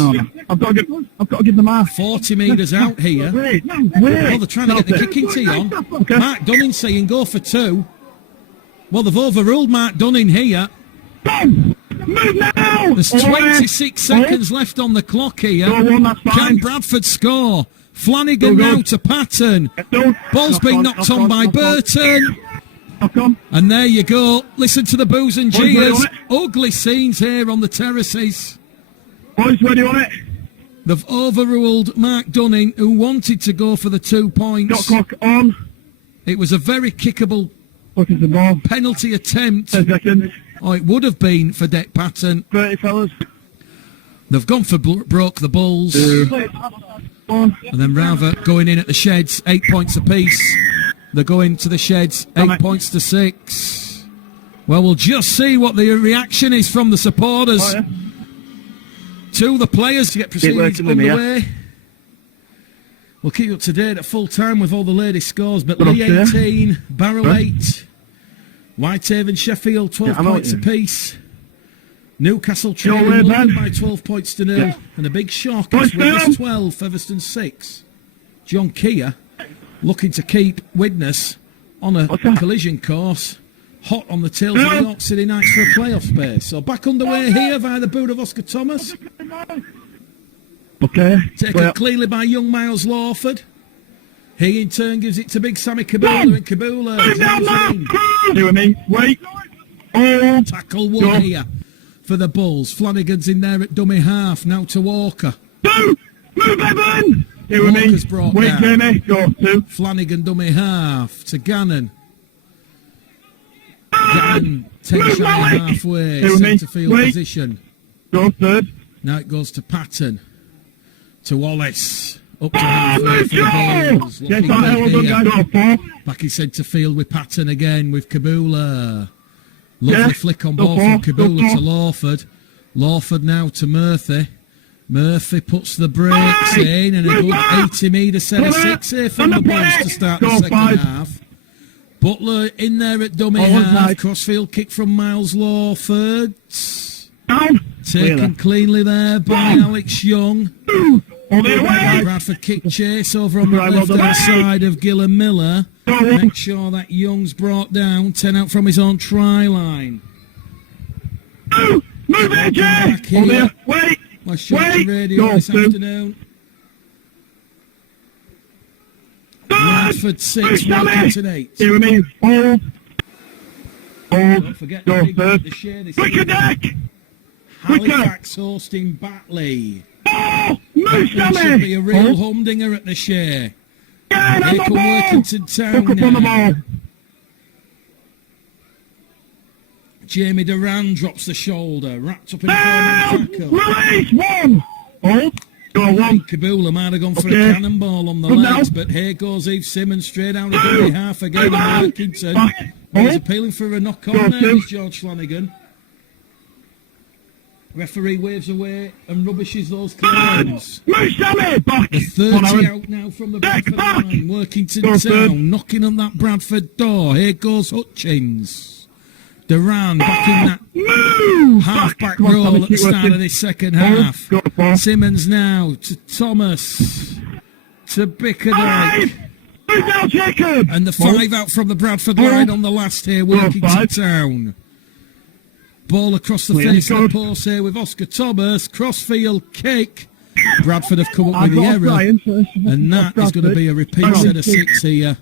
I've got to give them half. 40 metres out here. Well, they're trying to get the kicking tee on. Mark Dunning saying go for 2. Well, they've overruled Mark Dunning here. Move now! There's 26 seconds left on the clock here. Can Bradford score? Flanagan now to Patton. Ball's been knocked on by Burton. And there you go. Listen to the boos and jeers. Ugly scenes here on the terraces. Boys, ready on it? They've overruled Mark Dunning, who wanted to go for the 2 points. Clock on. It was a very kickable penalty attempt. 10 seconds. Oh, it would have been for Deck Patton. 30 fellas. They've gone for broke the Bulls. And then rather going in at the sheds, 8 points apiece. They're going to the sheds, 8 points to 6. Well, we'll just see what the reaction is from the supporters to the players to get proceedings underway. We'll keep you up to date at full time with all the latest scores. But Lee 18, Barrow 8, Whitehaven, Sheffield 12 points apiece. Newcastle trailing London by 12 points to 0. And a big shock, it's Widnes 12, Featherstone 6. John Keir looking to keep Widnes on a collision course, hot on the tails of the York City Knights for a playoff space. So back underway here via the boot of Oscar Thomas. Taken cleanly by young Miles Lawford. He in turn gives it to big Sammy Kabula, and Kabula tackle one here for the Bulls. Flanagan's in there at dummy half, now to Walker. Move, Evan! Here with me. Walker's brought Wait, down. Jamie. Go, 2. Flanagan dummy half to Gannon. Gannon takes shy halfway, Here with me. centre field Wait. position. Go, 3rd. Now it goes to Patton. To Wallace. Up to halfway for the goals. Yes, Looking well good done, here. guys. Go, 4. Back in centre field with Patton again with Kabula. Lovely Yeah, flick on go ball for, from Kabula go for. to Lawford. Lawford now to Murphy. Murphy puts the brakes in and a good 80 metre set of 6 here from the Bulls to start the second 5. half. Butler in there at dummy Oh, half. nice. Crossfield kick from Miles Lawford. Down. Taken cleanly there by Alex Young. On the way. Bradford kick chase over on the Right, well left hand done. side of Gillen Miller. Go on. Make sure that Young's brought down. 10 out from his own try line. Move it, Jay. Back here. On the wait. My shot to Wait. radio Go, this 2. afternoon. Bradford 6, Push, Sammy. Workington 8. Here with me. Hold. Don't forget Go, the big 3rd. the share this Quicker evening. deck. Halifax hosting Batley. Oh, move, That should Sammy. be a real Hold. humdinger at the share. Get on Here the come ball. Workington Town Hook up on the now. ball. Jamie Duran drops the shoulder, wrapped up in a formal tackle. Release 1. Hold. Go 1. Kabula might have gone for Okay. a cannonball on the Good legs, now. but here goes Eve Simmons straight out of the half again. Back. Workington. Back. He's Hold. appealing for a knock Go on there, 2. is George Flanagan. Referee waves away and rubbishes those claims. Move, Sammy. Back. The 30 out now from the Back, Bradford back. line. Workington Go third. Town knocking on that Bradford door. Here goes Hutchins. Duran back in that Move. half-back Come on, roll Sammy, at the keep start working. of this second Hold. half. Go 4. Simmons now to Thomas. To Bickerdike. 5. Move now, Jacob. And the 5 out from the Bradford Hold. line on the last here. Go Workington 5. Town. Ball across the Clear. face of Good. the post here with Oscar Thomas. Crossfield kick. Bradford have come up I've with the got error. Brian first. And that is going to be a repeat Hang on. set of 6 here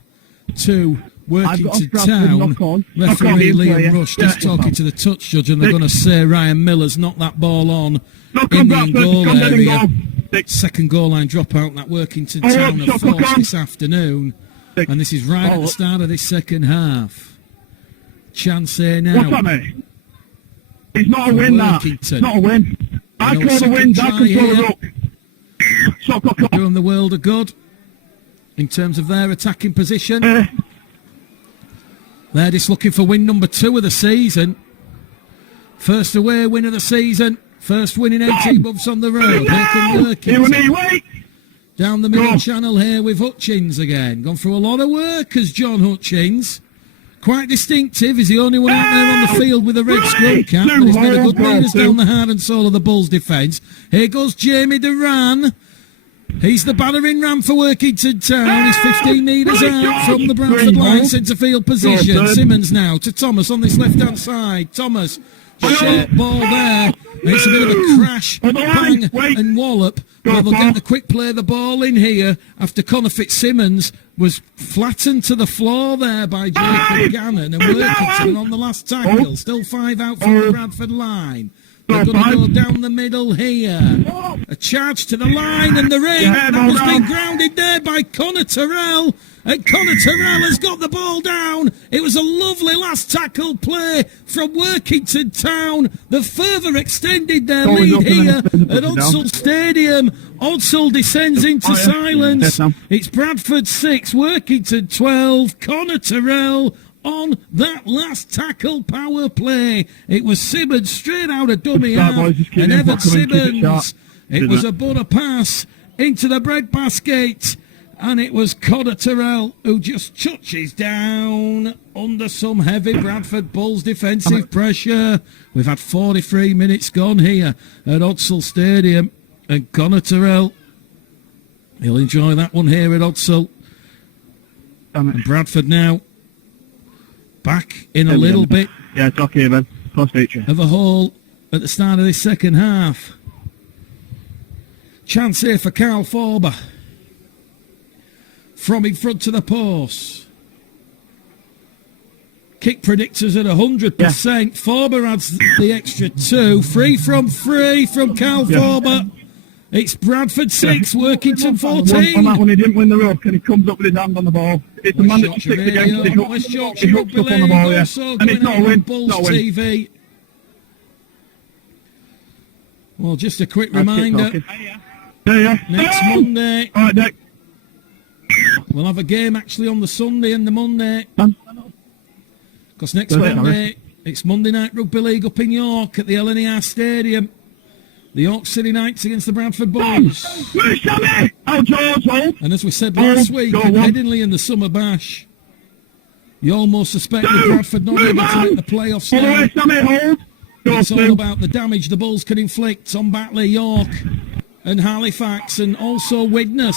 to I've got a Workington Bradford Town. knock on. Knock on Referee the Liam player. Rush Yeah, just talking to the touch judge, and they're going to say Ryan Miller's knocked that ball on Knock in on the Bradford. goal Come down and area. go. 6. Second goal line dropout that Workington Oh, Town shot have clock forced on. this afternoon. 6. And this is right at Oh, the start of this second half. Chance here What's now. that, mate? It's not a For win, that. Workington. It's not a win. I know, call the second wins. I try control the here. rook. Shot clock off. Doing the world of good in terms of their attacking position. They're just looking for win number 2 of the season. First away win of the season. First win in 18 months on the road. Here come Here with me, Workington. wait. Down the middle Go. channel here with Hutchins again. Gone through a lot of work as John Hutchins. Quite distinctive. He's the only one out there on the field with a red scrum cap. But he's made a good leaders down the heart and soul of the Bulls defence. Here goes Jamie Duran. He's the battering ram for Workington Town. He's 15 metres out from the Bradford line, centre field position. Simmons now to Thomas on this left-hand side. Thomas, short ball there. It's a bit of a crash, bang and wallop. But they'll get the quick play the ball in here after Connor Fitzsimmons was flattened to the floor there by Jacob Gannon and Workington on the last tackle. Still 5 out from the Bradford line. They're going to go down the middle here. A charge to the line and the ring. That was being grounded there by Connor Terrell. And Connor Terrell has got the ball down. It was a lovely last tackle play from Workington Town. The further extended their lead here at Odsall Stadium. Odsall descends into silence. It's Bradford 6, Workington 12. Connor Terrell on that last tackle power play. It was Simmons straight out of dummy half, and Evan Simmons. It was a butter pass into the breadbasket, and it was Connor Terrell who just touches down under some heavy Bradford Bulls defensive pressure. We've had 43 minutes gone here at Odsall Stadium, and Connor Terrell, he'll enjoy that one here at Odsall. And Bradford now back in a little bit Yeah, it's okay, man. Close feature. of a hole at the start of this second half. Chance here for Carl Forber. From in front to the post. Kick predictors at 100%. Forber adds the extra 2. Free from Carl Forber. It's Bradford 6, Workington On 14. that one, he didn't win the ruck, and he comes up with his hand on the ball. It's a man that sticks against it. West He Yorkshire hooks Rugby up on the League ball, yeah. also And going it's not a out on win. Bulls Not a win. TV. Well, just a quick That's reminder, it, yeah. next Monday, All right, Dick. we'll have a game actually on the Sunday and the Monday. Because next Does it, Monday, it's Monday Night Rugby League up in York at the LNER Stadium. The York City Knights against the Bradford Bulls. Where's Sammy? Oh, George, hold. And as we said last week, go in on. Headingley in the Summer Bash, you almost suspected Bradford not able to make the playoffs All the now. way, Sammy, hold. Go It's all two. about the damage the Bulls can inflict on Batley, York and Halifax, and also Widnes,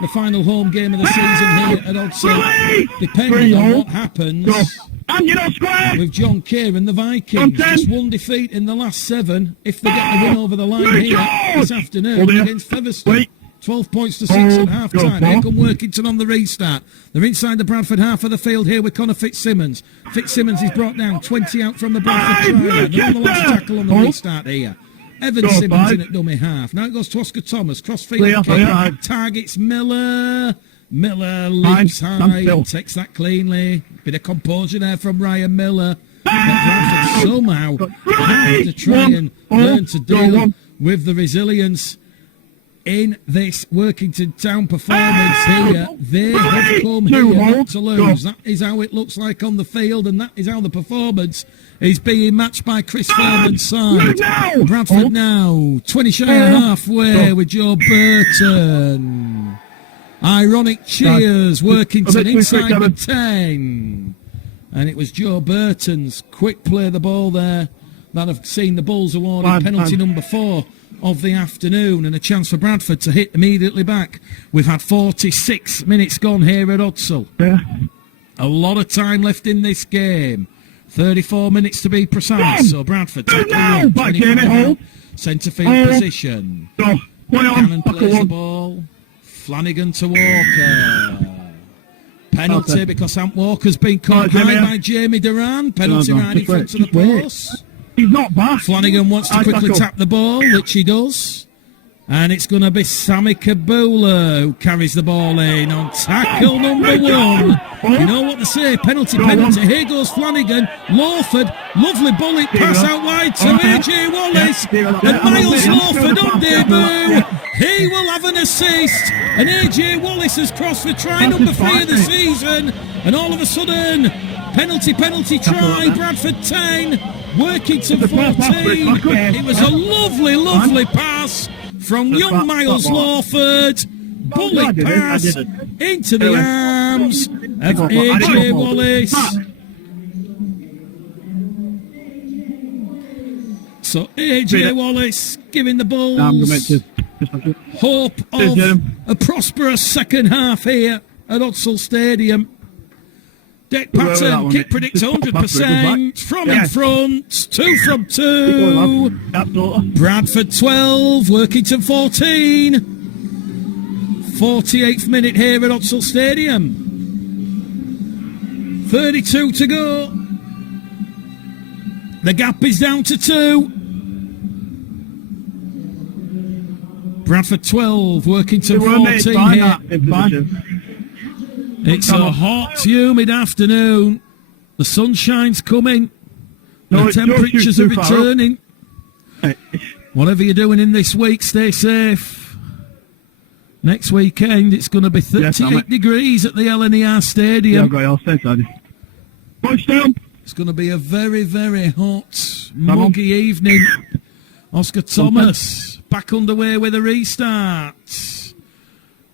the final home game of the season here at Odsell. Depending on what happens Go. And you know, square. with John Keir and the Vikings, On 10. just one defeat in the last 7, if they get the win over the line here this afternoon Hold here. against Featherstone. Wait. 12 points to 6 at half time. Go, Here go. come Workington on the restart. They're inside the Bradford half of the field here with Connor Fitzsimmons. Fitzsimmons is brought down, 20 out from the Bradford try. They're on the last tackle on the restart here. Evan Go, Simmons five. in at dummy half. Now it goes to Oscar Thomas. Crossfield Clear, kick. clear. Targets Miller. Miller leaps Stand high. still. Takes that cleanly. Bit of composure there from Ryan Miller. But Bradford somehow have to try and learn to deal with the resilience in this Workington Town performance here. They have come here not to lose. That is how it looks like on the field, and that is how the performance is being matched by Chris Fairman's side. Bradford now 20 shy of halfway with Joe Burton. Ironic cheers, Workington inside the 10. And it was Joe Burton's quick play the ball there that have seen the Bulls awarded penalty number 4 of the afternoon, and a chance for Bradford to hit immediately back. We've had 46 minutes gone here at Odsell. Yeah. A lot of time left in this game. 34 minutes to be precise. So Bradford tackling on 25 centre field position. Go. Cannon plays the ball. Flanagan to Walker. Penalty because Ant Walker's been caught high by Jamie Duran. Penalty right in front of the post. He's not back. Flanagan wants to quickly tap the ball, which he does. And it's going to be Sammy Kabula who carries the ball in on tackle number 1. You know what they say, penalty. Here goes Flanagan. Lawford, lovely bullet pass out wide to AJ Wallace. And Miles Lawford on debut. He will have an assist. And AJ Wallace has crossed for try number 3 of the season. And all of a sudden, penalty try, Bradford 10, Workington 14. It was a lovely pass from young Miles Lawford. Bullet pass into the arms of AJ Wallace. So AJ Wallace giving the Bulls hope of a prosperous second half here at Odsell Stadium. Deck pattern, kick predicts 100% from in front, 2 from 2. Bradford 12, Workington 14. 48th minute here at Odsell Stadium. 32 to go. The gap is down to 2. Bradford 12, Workington 14 here. It's a hot, humid afternoon. The sunshine's coming. The temperatures are returning. Whatever you're doing in this week, stay safe. Next weekend, it's going to be 38 degrees at the LNER Stadium. It's going to be a very, very hot, muggy evening. Oscar Thomas back underway with a restart.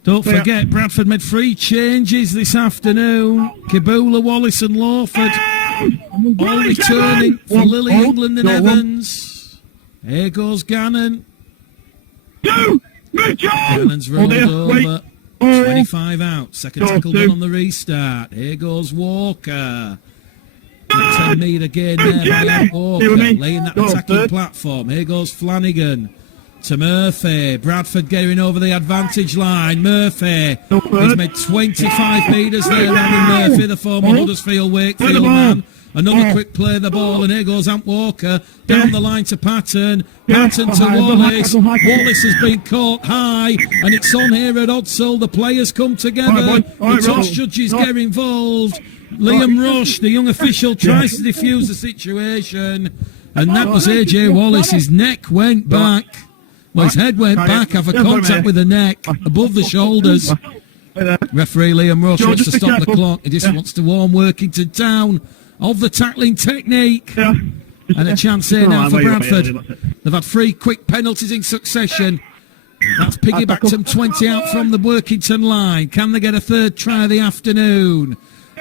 Don't forget, Bradford made 3 changes this afternoon. Kabula, Wallace and Lawford all returning for Lily, England and Evans. Here goes Gannon. Gannon's rolled over. 25 out. Second tackle done on the restart. Here goes Walker. 10 metre again there by Ant Walker, laying that attacking platform. Here goes Flanagan to Murphy. Bradford getting over the advantage line. Murphy, he's made 25 metres there, Aaron Murphy, the former Huddersfield Wakefield man. Another quick play of the ball, and here goes Ant Walker down the line to Patton. Patton to Wallace. Wallace has been caught high, and it's on here at Odsall. The players come together. The toss judges get involved. Liam Rush, the young official, tries to defuse the situation, and that was AJ Wallace. His neck went back. Well, his head went back after contact with the neck, above the shoulders. Referee Liam Rush wants to stop the clock. He just wants to warn Workington Town of the tackling technique. And a chance here now for Bradford. They've had 3 quick penalties in succession. That's piggybacked them 20 out from the Workington line. Can they get a third try of the afternoon?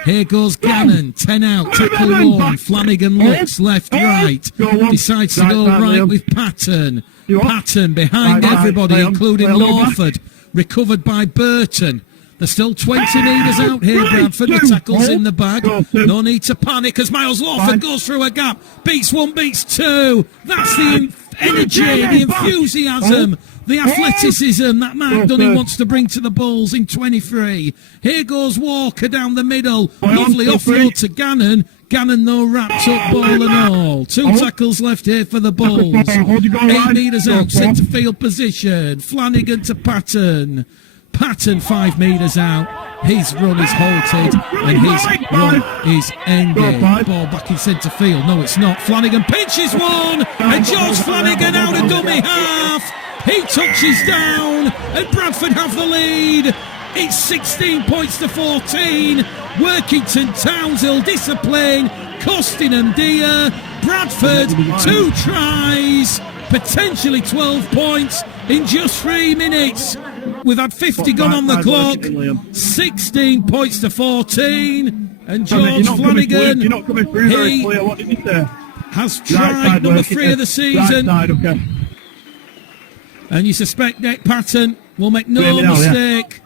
Here goes Gannon, 10 out, tackle 1. Flanagan looks left, right. Decides to go right with Patton. Patton behind everybody, including Lawford. Recovered by Burton. They're still 20 metres out here, Bradford. The tackle's in the bag. No need to panic as Miles Lawford goes through a gap. Beats 1, beats 2. That's the energy, the enthusiasm, the athleticism that Mark Dunning wants to bring to the Bulls in 23. Here goes Walker down the middle. Lovely offload to Gannon. Gannon, though, wrapped up ball and all. 2 tackles left here for the Bulls. 8 metres out, centre field position. Flanagan to Patton. Patton 5 metres out. His run is halted and his run is ended. Ball back in centre field. No, it's not. Flanagan pinches one, and George Flanagan out of dummy half. He touches down, and Bradford have the lead. It's 16 points to 14. Workington Town's ill-discipline costing them dear. Bradford 2 tries, potentially 12 points in just 3 minutes. We've had 50 gone on the clock. 16 points to 14. And George Flanagan, he has tried number 3 of the season. And you suspect Nick Patton will make no mistake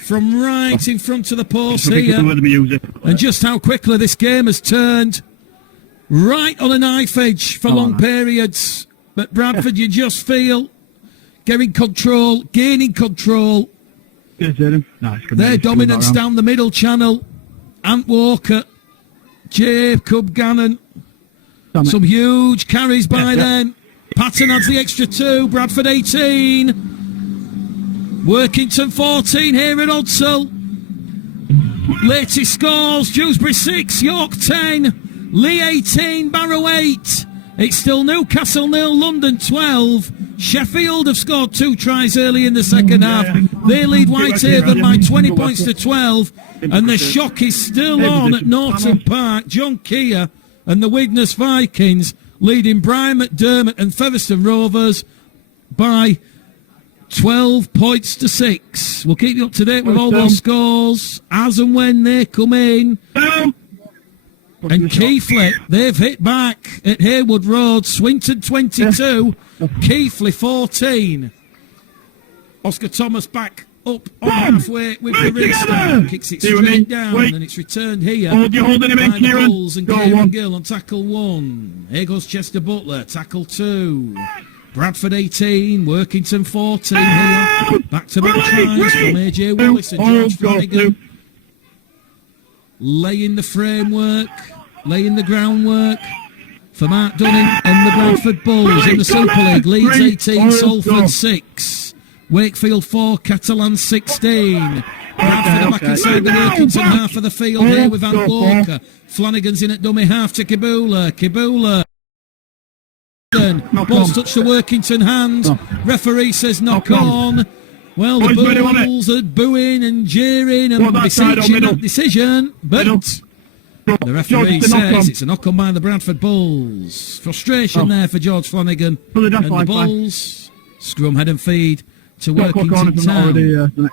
from right in front of the post here. And just how quickly this game has turned. Right on a knife edge for long periods. But Bradford, you just feel gaining control. Their dominance down the middle channel. Ant Walker, Jacob Gannon. Some huge carries by them. Patton adds the extra 2. Bradford 18. Workington 14 here at Odsall. Latest scores: Dewsbury 6, York 10, Lee 18, Barrow 8. It's still Newcastle 0, London 12. Sheffield have scored 2 tries early in the second half. They lead Whitehaven by 20 points to 12. And the shock is still on at Norton Park. John Keir and the Widnes Vikings leading Brian McDermott and Featherstone Rovers by 12 points to 6. We'll keep you up to date with all those scores as and when they come in. And Keighley, they've hit back at Haywood Road. Swinton 22, Keighley 14. Oscar Thomas back up on halfway with the wrist. Kicks it straight down, and it's returned here by the Bulls and Kieran Gill on tackle 1. Here goes Chester Butler, tackle 2. Bradford 18, Workington 14 here. Back-to-back tries from AJ Wallace and George Flanagan. Laying the framework, laying the groundwork for Mark Dunning and the Bradford Bulls in the Super League. Leeds 18, Salford 6. Wakefield 4, Catalan 16. Bradford are back inside the Workington half of the field here with Ant Walker. Flanagan's in at dummy half to Kibula. Ball's touched the Workington hand. Referee says knock on. Well, the Bulls are booing and jeering and beseeching that decision, but the referee says it's a knock on by the Bradford Bulls. Frustration there for George Flanagan and the Bulls. Scrum, head and feed to Workington Town.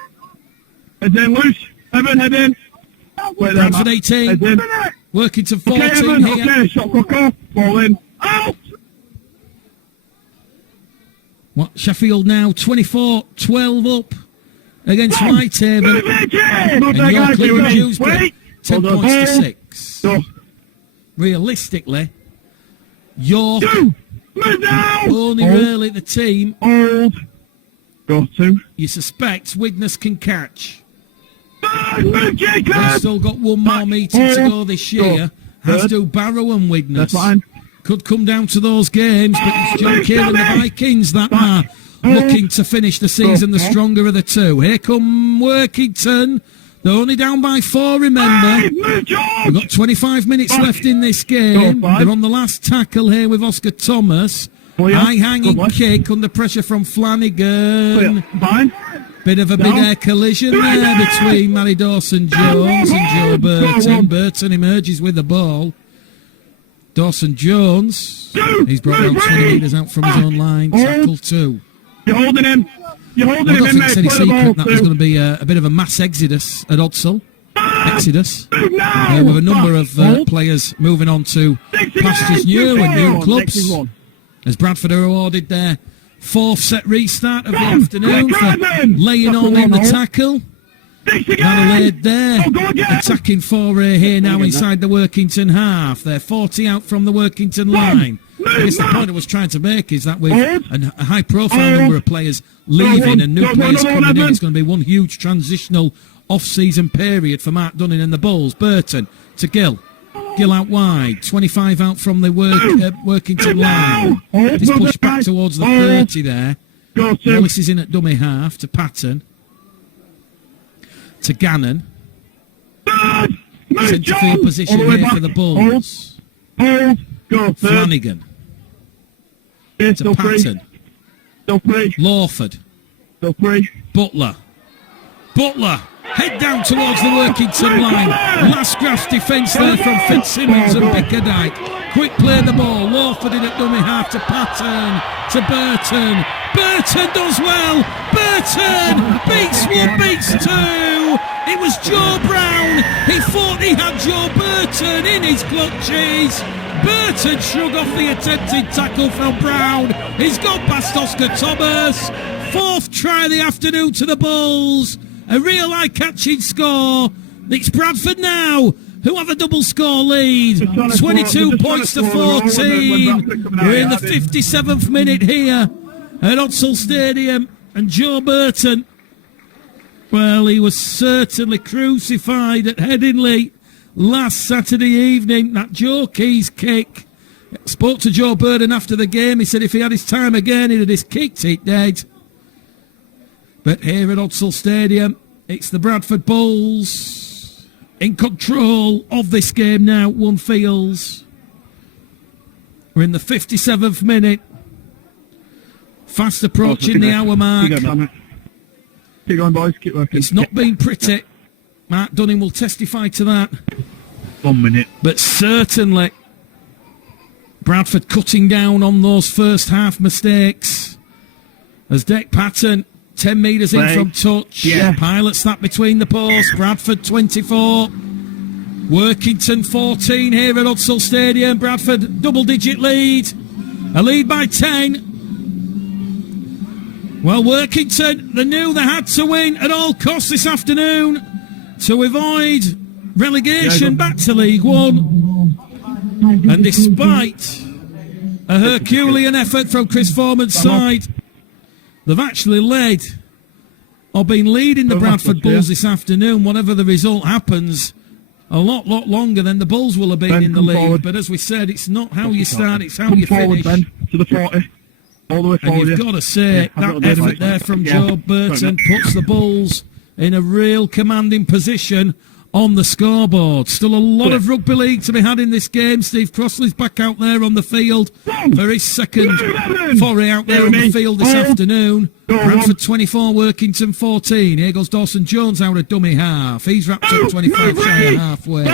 Head in loose. Head in. Bradford 18. Workington 14 here. Okay, shot clock off. Ball in. Out. What, Sheffield now 24-12 up against Whitehaven. And York leading Dewsbury 10 points to 6. Realistically, York only really the team you suspect Widnes can catch. They've still got one more meeting to go this year. As do Barrow and Widnes. That's fine. Could come down to those games, but it's John Keel and the Vikings that are looking to finish the season the stronger of the two. Here come Workington. They're only down by 4, remember. We've got 25 minutes left in this game. They're on the last tackle here with Oscar Thomas. High-hanging kick under pressure from Flanagan. Bit of a big air collision there between Matty Dawson-Jones and Joe Burton. Burton emerges with the ball. Dawson-Jones, he's brought down 20 metres out from his own line. Tackle 2. You're holding him. You're holding him, mate. I don't think it's any secret that there's going to be a bit of a mass exodus at Odsal. Exodus. With a number of players moving on to pastures new and new clubs. As Bradford are awarded their 4th set restart of the afternoon for laying on in the tackle. Adelaide there, attacking foray here now inside the Workington half. They're 40 out from the Workington line. I guess the point I was trying to make is that with a high-profile number of players leaving and new players coming in, it's going to be one huge transitional off-season period for Mark Dunning and the Bulls. Burton to Gill. Gill out wide. 25 out from the Workington line. It's pushed back towards the 30 there. Willis is in at dummy half to Patton. To Gannon. Centre field position here for the Bulls. Flanagan. To Patton. Lawford. Butler. Head down towards the Workington line. Last grasp defence there from Fitzsimmons and Bickerdike. Quick play the ball. Lawford in at dummy half to Patton. To Burton. Burton does well. Burton beats 1, beats 2. It was Joe Brown. He thought he had Joe Burton in his clutches. Burton shrugged off the attempted tackle from Brown. He's gone past Oscar Thomas. 4th try of the afternoon to the Bulls. A real eye-catching score. It's Bradford now who have a double score lead. 22 points to 14. We're in the 57th minute here at Odsal Stadium. And Joe Burton, well, he was certainly crucified at Headingley last Saturday evening. That Joe Keys kick. Spoke to Joe Burton after the game. He said if he had his time again, he'd have just kicked it dead. But here at Odsal Stadium, it's the Bradford Bulls in control of this game now, one feels. We're in the 57th minute. Fast approaching the hour mark. Keep going, boys. Keep working. It's not been pretty. Mark Dunning will testify to that. 1 minute. But certainly, Bradford cutting down on those first half mistakes. As Dick Patton 10 metres in from touch. Pilots that between the posts. Bradford 24. Workington 14 here at Odsal Stadium. Bradford double-digit lead. A lead by 10. Well, Workington, they knew they had to win at all costs this afternoon to avoid relegation back to League One. And despite a Herculean effort from Chris Foreman's side, they've actually led or been leading the Bradford Bulls this afternoon. Whatever the result happens, a lot longer than the Bulls will have been in the league. Forward. But as we said, it's not how you start, it's how you finish. Ben, to the 40. All the way forward. And you've got to say, that effort there from Joe Burton puts the Bulls in a real commanding position on the scoreboard. Still a lot of rugby league to be had in this game. Steve Crossley's back out there on the field for his second foray out there on the field this afternoon. Bradford 24, Workington 14. Here goes Dawson-Jones out of dummy half. He's wrapped up 25 shy of halfway.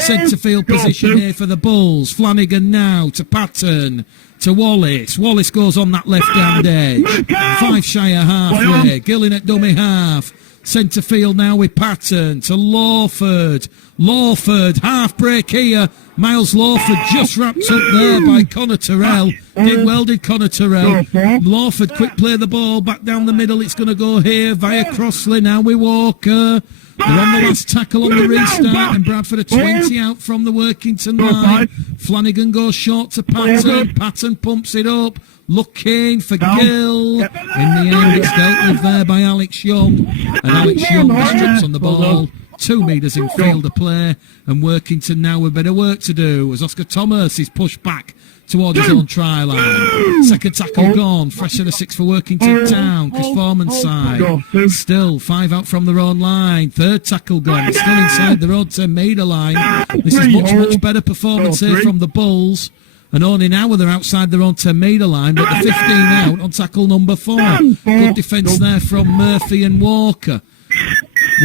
Centre field position here for the Bulls. Flanagan now to Patton. To Wallace. Wallace goes on that left-hand edge. 5 shy of halfway. Gillen at dummy half. Centre field now with Patton to Lawford. Lawford, half break here. Miles Lawford just wrapped up there by Connor Terrell. Did well, did Connor Terrell. Lawford, quick play the ball back down the middle. It's going to go here via Crossley. Now with Walker. They're on the last tackle on the restart, and Bradford are 20 out from the Workington line. Flanagan goes short to Patton. Patton pumps it up. Looking for Gill. In the end, it's dealt with there by Alex Young. And Alex Young strips on the ball 2 metres in field of play, and Workington now with a bit of work to do as Oscar Thomas is pushed back towards his own try line. Second tackle gone, fresh at a 6 for Workington Town. Chris Foreman's side. Still 5 out from their own line. Third tackle gone, still inside their own 10-metre line. This is much better performance here from the Bulls. And only now they're outside their own 10-metre line, but the 15 out on tackle number 4. Good defence there from Murphy and Walker.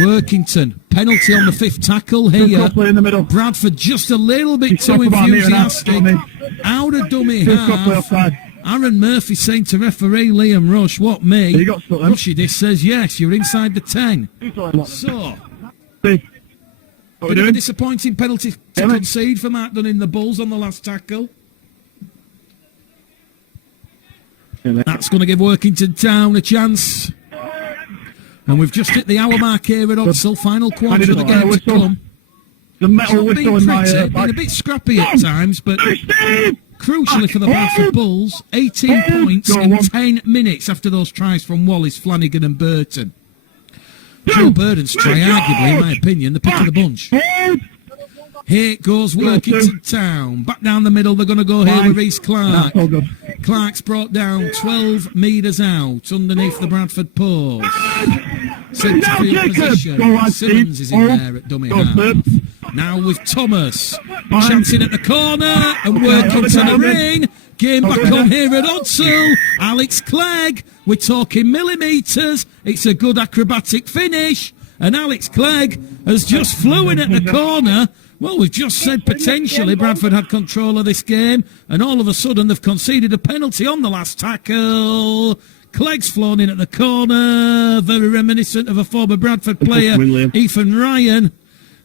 Workington, penalty on the 5th tackle here. Bradford just a little bit too enthusiastic. Out of dummy half. Aaron Murphy saying to referee Liam Rush, what me? Rushy this says, yes, you're inside the 10. So, bit of a disappointing penalty to concede for Mark Dunn in the Bulls on the last tackle. That's going to give Workington Town a chance. And we've just hit the hour mark here at Odsal. Final quarter of the game to come. The metal whistle in my been a bit scrappy at times, but crucially for the Bradford Bulls, 18 points in 10 minutes after those tries from Wallace, Flanagan and Burton. Joe Burton's try, arguably, in my opinion, the pick of the bunch. Here goes Workington Town. Back down the middle, they're going to go here with Reece Clark. Clark's brought down 12 metres out underneath the Bradford post. Centre field position. Simmons is in there at dummy half. Now with Thomas. Chancing at the corner and Workington are in. Game back on here at Odsal. Alex Clegg. We're talking millimetres. It's a good acrobatic finish. And Alex Clegg has just flew in at the corner. Well, we've just said potentially Bradford had control of this game, and all of a sudden they've conceded a penalty on the last tackle. Clegg's flown in at the corner, very reminiscent of a former Bradford player, Ethan Ryan.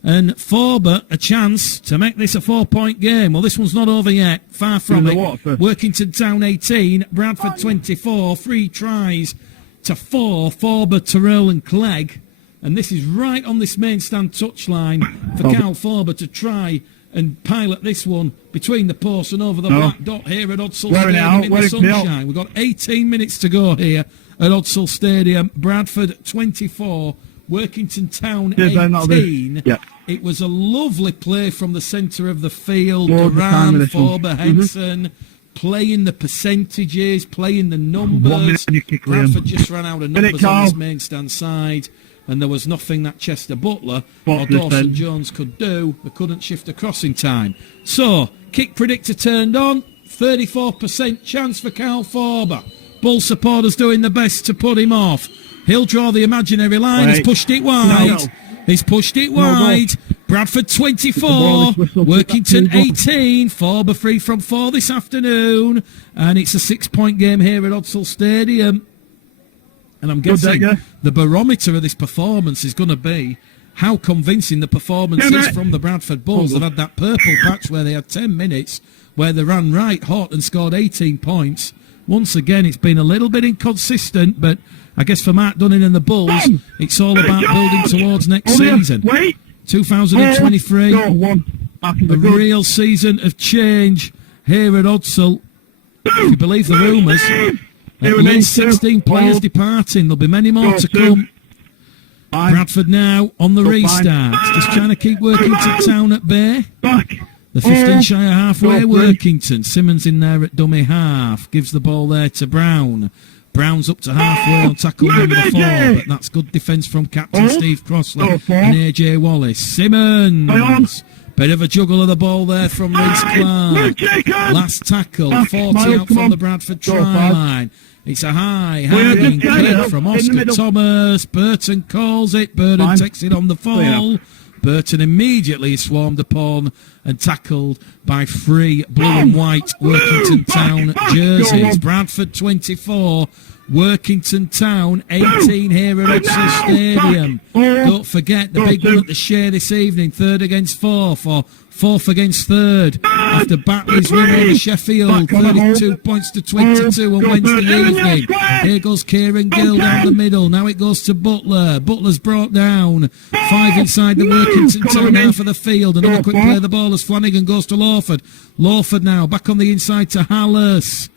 And Forber a chance to make this a 4-point game. Well, this one's not over yet, far from it. Workington Town 18, Bradford 24, 3 tries to 4, Forber, Terrell and Clegg. And this is right on this main stand touchline for Carl Forber to try and pilot this one between the posts and over the black dot here at Odsal Stadium in the sunshine. We've got 18 minutes to go here at Odsal Stadium. Bradford 24, Workington Town 18. It was a lovely play from the centre of the field. Duran, Forber, Henson, playing the percentages, playing the numbers. Bradford just ran out of numbers on this main stand side. And there was nothing that Chester Butler or Dawson Jones could do. They couldn't shift across in time. So, kick predictor turned on. 34% chance for Carl Forber. Bull supporters doing the best to put him off. He'll draw the imaginary line. He's pushed it wide. He's pushed it wide. Bradford 24. Workington 18. Forber free from 4 this afternoon. And it's a 6-point game here at Odsal Stadium. And I'm guessing the barometer of this performance is going to be how convincing the performance is from the Bradford Bulls. They've had that purple patch where they had 10 minutes, where they ran right hot and scored 18 points. Once again, it's been a little bit inconsistent, but I guess for Mark Dunning and the Bulls, it's all about building towards next season. 2023, a real season of change here at Odsal. If you believe the rumours, at least 16 players departing. There'll be many more to come. Bradford now on the restart. Just trying to keep Workington Town at bay. The 15-shire halfway Workington. Simmons in there at dummy half. Gives the ball there to Brown. Brown's up to halfway on tackle number 4. But that's good defence from Captain Steve Crossley and AJ Wallace. Simmons. Bit of a juggle of the ball there from Reece Clark. Last tackle. 40 out from the Bradford try line. It's a high-hanging kick from Oscar Thomas. Burton calls it. Burton takes it on the fall. Burton immediately swarmed upon and tackled by 3 blue and white Workington Town jerseys. Bradford 24, Workington Town 18 here at Odsal Stadium. Don't forget the big one at the Shea this evening, 3rd against 4th, or 4th against 3rd. After Batley's win over Sheffield, 32 points to 22 on Wednesday evening. Here goes Kieran Gill down the middle. Now it goes to Butler. Butler's brought down. 5 inside the Workington Town half of the field. Another quick play of the ball as Flanagan goes to Lawford. Lawford now back on the inside to Hallis.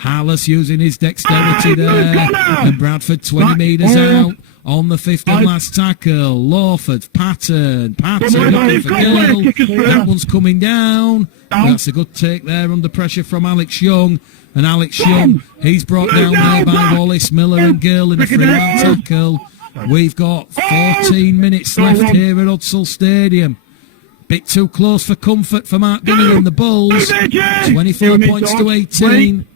Hallis using his dexterity there. And Bradford 20 metres out. On the fifth and last tackle, Lawford, Patton looking for Gill. That one's coming down. That's a good take there under pressure from Alex Young. And Alex Young, he's brought down there by Wallace, Miller and Gill in a three-man tackle. We've got 14 minutes left here at Hudsall Stadium. Bit too close for comfort for Mark Gunningham. The Bulls, 24 points to 18.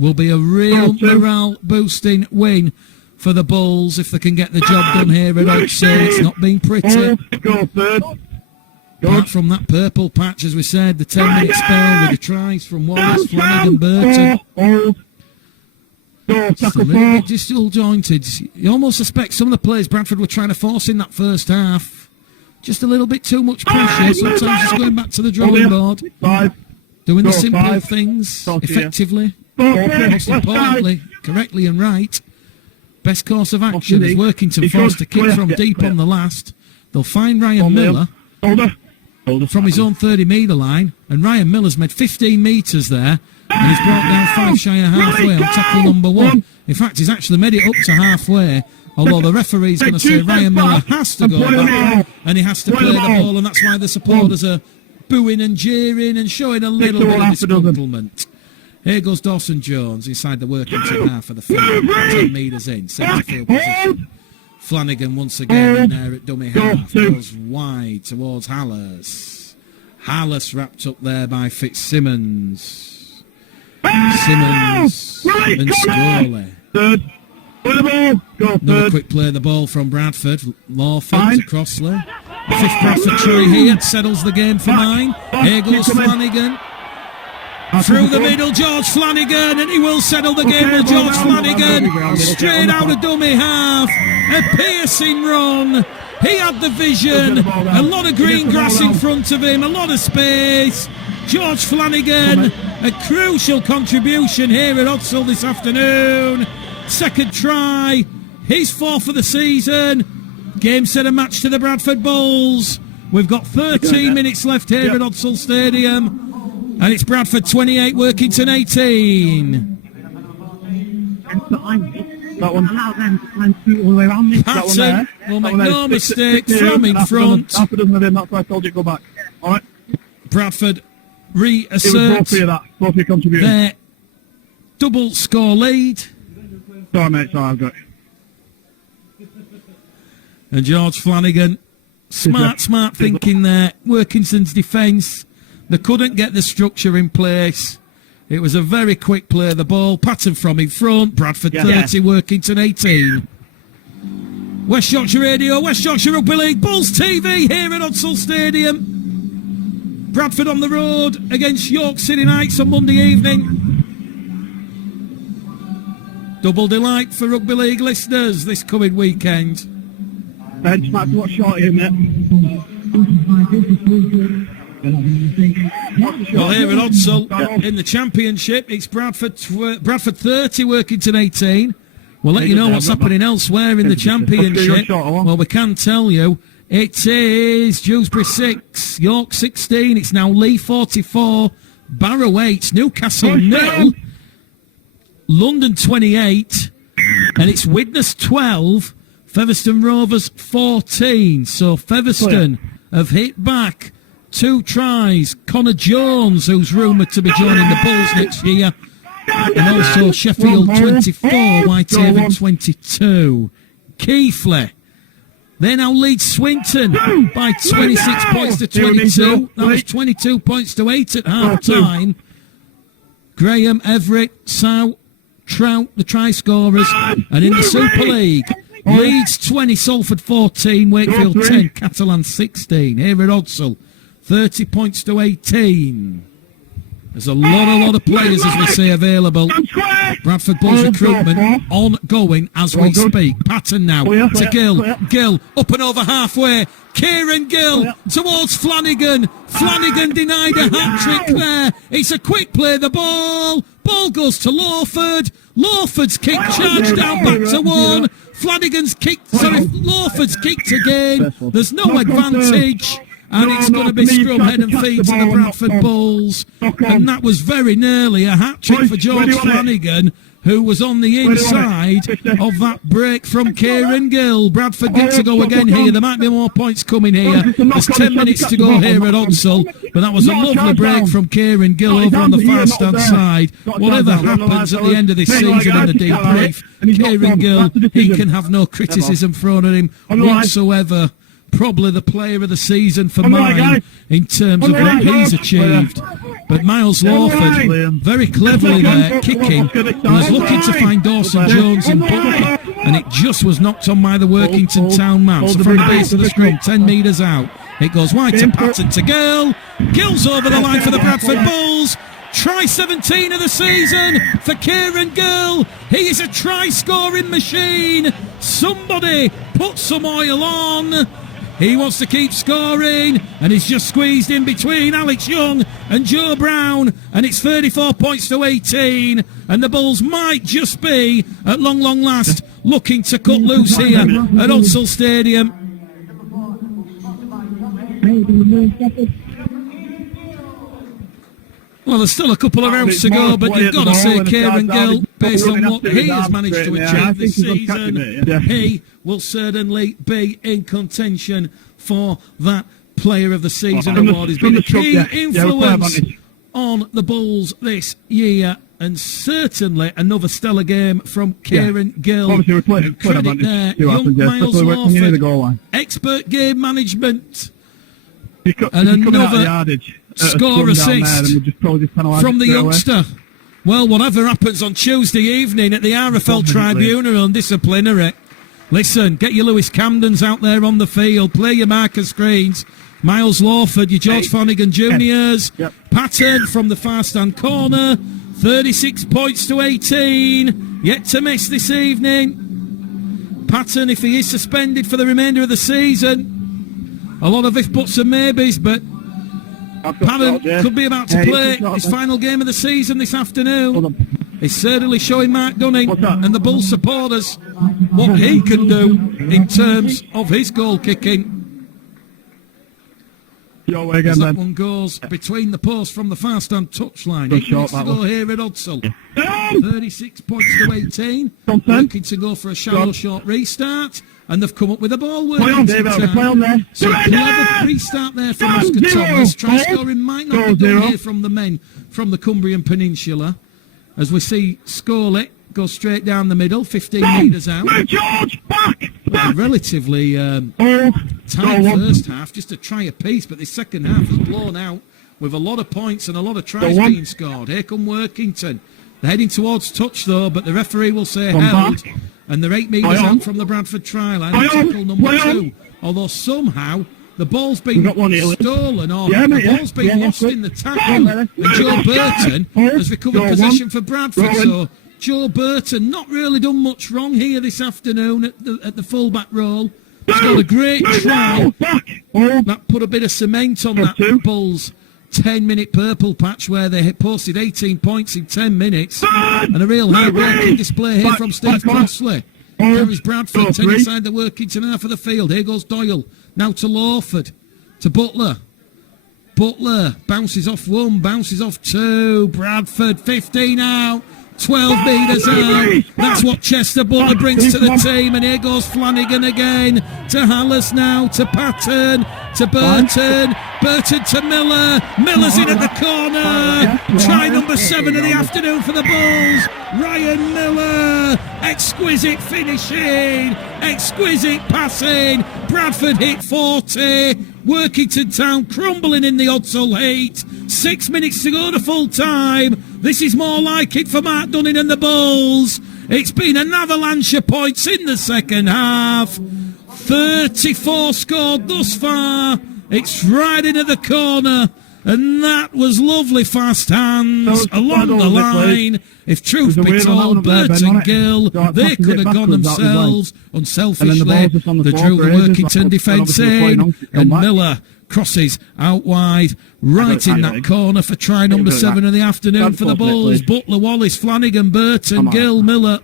Will be a real morale-boosting win for the Bulls if they can get the job done here at Hudsall. It's not been pretty. Apart from that purple patch, as we said, the 10-minute spell with the tries from Wallace, Flanagan, Burton. It's a little bit disjointed. You almost suspect some of the players Bradford were trying to force in that first half. Just a little bit too much pressure. Sometimes just going back to the drawing board. Doing the simple things effectively. Most importantly, correctly and right. Best course of action is Workington forced to kick from deep on the last. They'll find Ryan Miller from his own 30-metre line. And Ryan Miller's made 15 metres there. And he's brought down 5 shy of halfway on tackle number 1. In fact, he's actually made it up to halfway. Although the referee's going to say Ryan Miller has to go back. And he has to play the ball. And that's why the supporters are booing and jeering and showing a little bit of disgruntlement. Here goes Dawson Jones inside the Workington half of the field. 10 metres in, centre field position. Flanagan once again in there at dummy half. Goes wide towards Hallas. Hallas wrapped up there by Fitzsimmons. Simmons and Scully. Another quick play of the ball from Bradford. Lawford to Crossley. Fifth Bradford try here. Settles the game for mine. Here goes Flanagan. Through the middle, George Flanagan, and he will settle the game with George Flanagan. Straight out of dummy half. A piercing run. He had the vision. A lot of green grass in front of him. A lot of space. George Flanagan, a crucial contribution here at Hudsall this afternoon. Second try. His 4th for the season. Game set a match to the Bradford Bulls. We've got 13 minutes left here at Hudsall Stadium. And it's Bradford 28, Workington 18. Patton will make no mistake from in front. That's why I told you to go back. All right. Bradford reassert their double score lead. Sorry, mate. Sorry, I've got it. And George Flanagan, smart thinking there. Workington's defence. They couldn't get the structure in place. It was a very quick play of the ball. Patton from in front. Bradford 30, Workington 18. West Yorkshire Radio, West Yorkshire Rugby League, Bulls TV here at Hudsall Stadium. Bradford on the road against York City Knights on Monday evening. Double delight for Rugby League listeners this coming weekend. Benchmark to watch short here, mate. Well, here at Hudsall, in the Championship, it's Bradford 30, Workington 18. We'll let you know what's happening elsewhere in the Championship. Well, we can tell you, it is Dewsbury 6, York 16, it's now Lee 44, Barrow 8, Newcastle 0, London 28, and it's Widnes 12, Featherstone Rovers 14. So Featherstone have hit back 2 tries. Connor Jones, who's rumoured to be joining the Bulls next year. And also Sheffield 24, Whitehaven 22. Keighley, they now lead Swinton by 26 points to 22. That was 22 points to 8 at half-time. Graham, Everett, Sow, Trout, the try-scorers. And in the Super League, Leeds 20, Salford 14, Wakefield 10, Catalan 16. Here at Hudsall, 30 points to 18. There's a lot of players, as we say, available. Bradford Bulls recruitment ongoing as we speak. Patton now to Gill. Gill up and over halfway. Kieran Gill towards Flanagan. Flanagan denied a hat-trick there. It's a quick play, the ball. Ball goes to Lawford. Lawford's kick charged down back to 1. Flanagan's kicked, Lawford's kicked again. There's no advantage. And it's going to be scrum, head and feet to the Bradford Bulls. And that was very nearly a hat-trick for George Flanagan. who was on the inside of that break from Kieran Gill. Bradford get to go again here. There might be more points coming here. There's 10 minutes to go here at Odsall, but that was a lovely break from Kieran Gill over on the far-stand side. Whatever happens at the end of this season in the debrief, Kieran Gill, he can have no criticism thrown at him whatsoever. Probably the player of the season for mine in terms of what he's achieved. But Miles Lawford, very cleverly there, kicking, and was looking to find Dawson Jones in Butler, and it just was knocked on by the Workington Town man. So from the base of the scrum, 10 metres out, it goes wide to Patton to Gill. Gill's over the line for the Bradford Bulls. Try 17 of the season for Kieran Gill. He is a try-scoring machine. Somebody put some oil on. He wants to keep scoring, and he's just squeezed in between Alex Young and Joe Brown, and it's 34 points to 18, and the Bulls might just be, at long last, looking to cut loose here at Odsall Stadium. Well, there's still a couple of rounds to go, but you've got to say Kieran Gill, based on what he has managed to achieve this season, he will certainly be in contention for that Player of the Season award. He's been a key influence on the Bulls this year, and certainly another stellar game from Kieran Gill. Credit there, young Miles Lawford, expert game management, and another score assist from the youngster. Well, whatever happens on Tuesday evening at the RFL Tribunal on disciplinary, listen, get your Lewis Camdens out there on the field, play your marker screens. Miles Lawford, your George Flanagan Juniors. Patton from the far stand corner, 36 points to 18, yet to miss this evening. Patton, if he is suspended for the remainder of the season, a lot of if buts and maybes, but Patton could be about to play his final game of the season this afternoon. He's certainly showing Mark Dunning and the Bulls supporters what he can do in terms of his goal kicking. As that one goes between the posts from the far stand touchline. 8 minutes to go here at Odsall. 36 points to 18. Looking to go for a shallow short restart. And they've come up with a ball working time. So a clever restart there from Oscar Thomas. Try scoring might not be done here from the men from the Cumbrian Peninsula. As we see Scorley go straight down the middle, 15 metres out. A relatively tight first half, just to try a piece, but the second half is blown out with a lot of points and a lot of tries being scored. Here come Workington. They're heading towards touch though, but the referee will say held. And they're 8 metres out from the Bradford try line. Tackle number 2. Although somehow the ball's been stolen or the ball's been lost in the tackle. And Joe Burton has recovered possession for Bradford. So Joe Burton not really done much wrong here this afternoon at the full-back role. He's got a great try. That put a bit of cement on that Bulls 10-minute purple patch where they had posted 18 points in 10 minutes. And a real hard-working display here from Steve Crossley. Carries Bradford 10 inside the Workington half of the field. Here goes Doyle. Now to Lawford. To Butler. Butler bounces off 1, bounces off 2. Bradford 15 out. 12 metres out. That's what Chester Butler brings to the team. And here goes Flanagan again. To Hallis now. To Patton. To Burton. Burton to Miller. Miller's in at the corner. Try number 7 of the afternoon for the Bulls. Ryan Miller. Exquisite finishing. Exquisite passing. Bradford hit 40. Workington Town crumbling in the Odsall heat. 6 minutes to go to full time. This is more like it for Mark Dunning and the Bulls. It's been an avalanche of points in the second half. 34 scored thus far. It's right into the corner. And that was lovely fast hands along the line. If truth be told, Burton Gill, they could have gone themselves unselfishly. They drew the Workington defence in, and Miller crosses out wide, right in that corner for try number 7 of the afternoon for the Bulls. Butler, Wallace, Flanagan, Burton, Gill, Miller.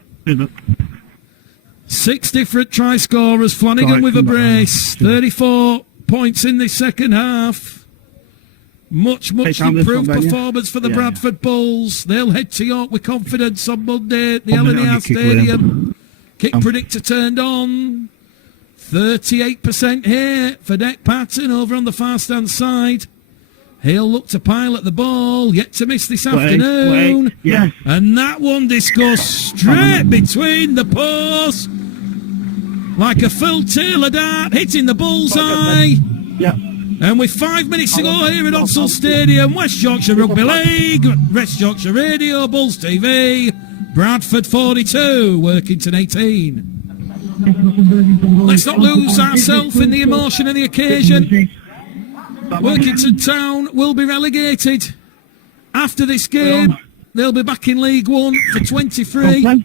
6 different try scorers. Flanagan with a brace. 34 points in the second half. Much improved performance for the Bradford Bulls. They'll head to York with confidence on Monday at the LNR Stadium. Kick predictor turned on. 38% here for Dick Patton over on the far stand side. He'll look to pilot the ball, yet to miss this afternoon. Yes. And that one just goes straight between the posts like a full tailor dart, hitting the bullseye. Yeah. And with 5 minutes to go here at Odsall Stadium, West Yorkshire Rugby League, West Yorkshire Radio, Bulls TV, Bradford 42, Workington 18. Let's not lose ourselves in the emotion of the occasion. Workington Town will be relegated. After this game, they'll be back in League One for 23.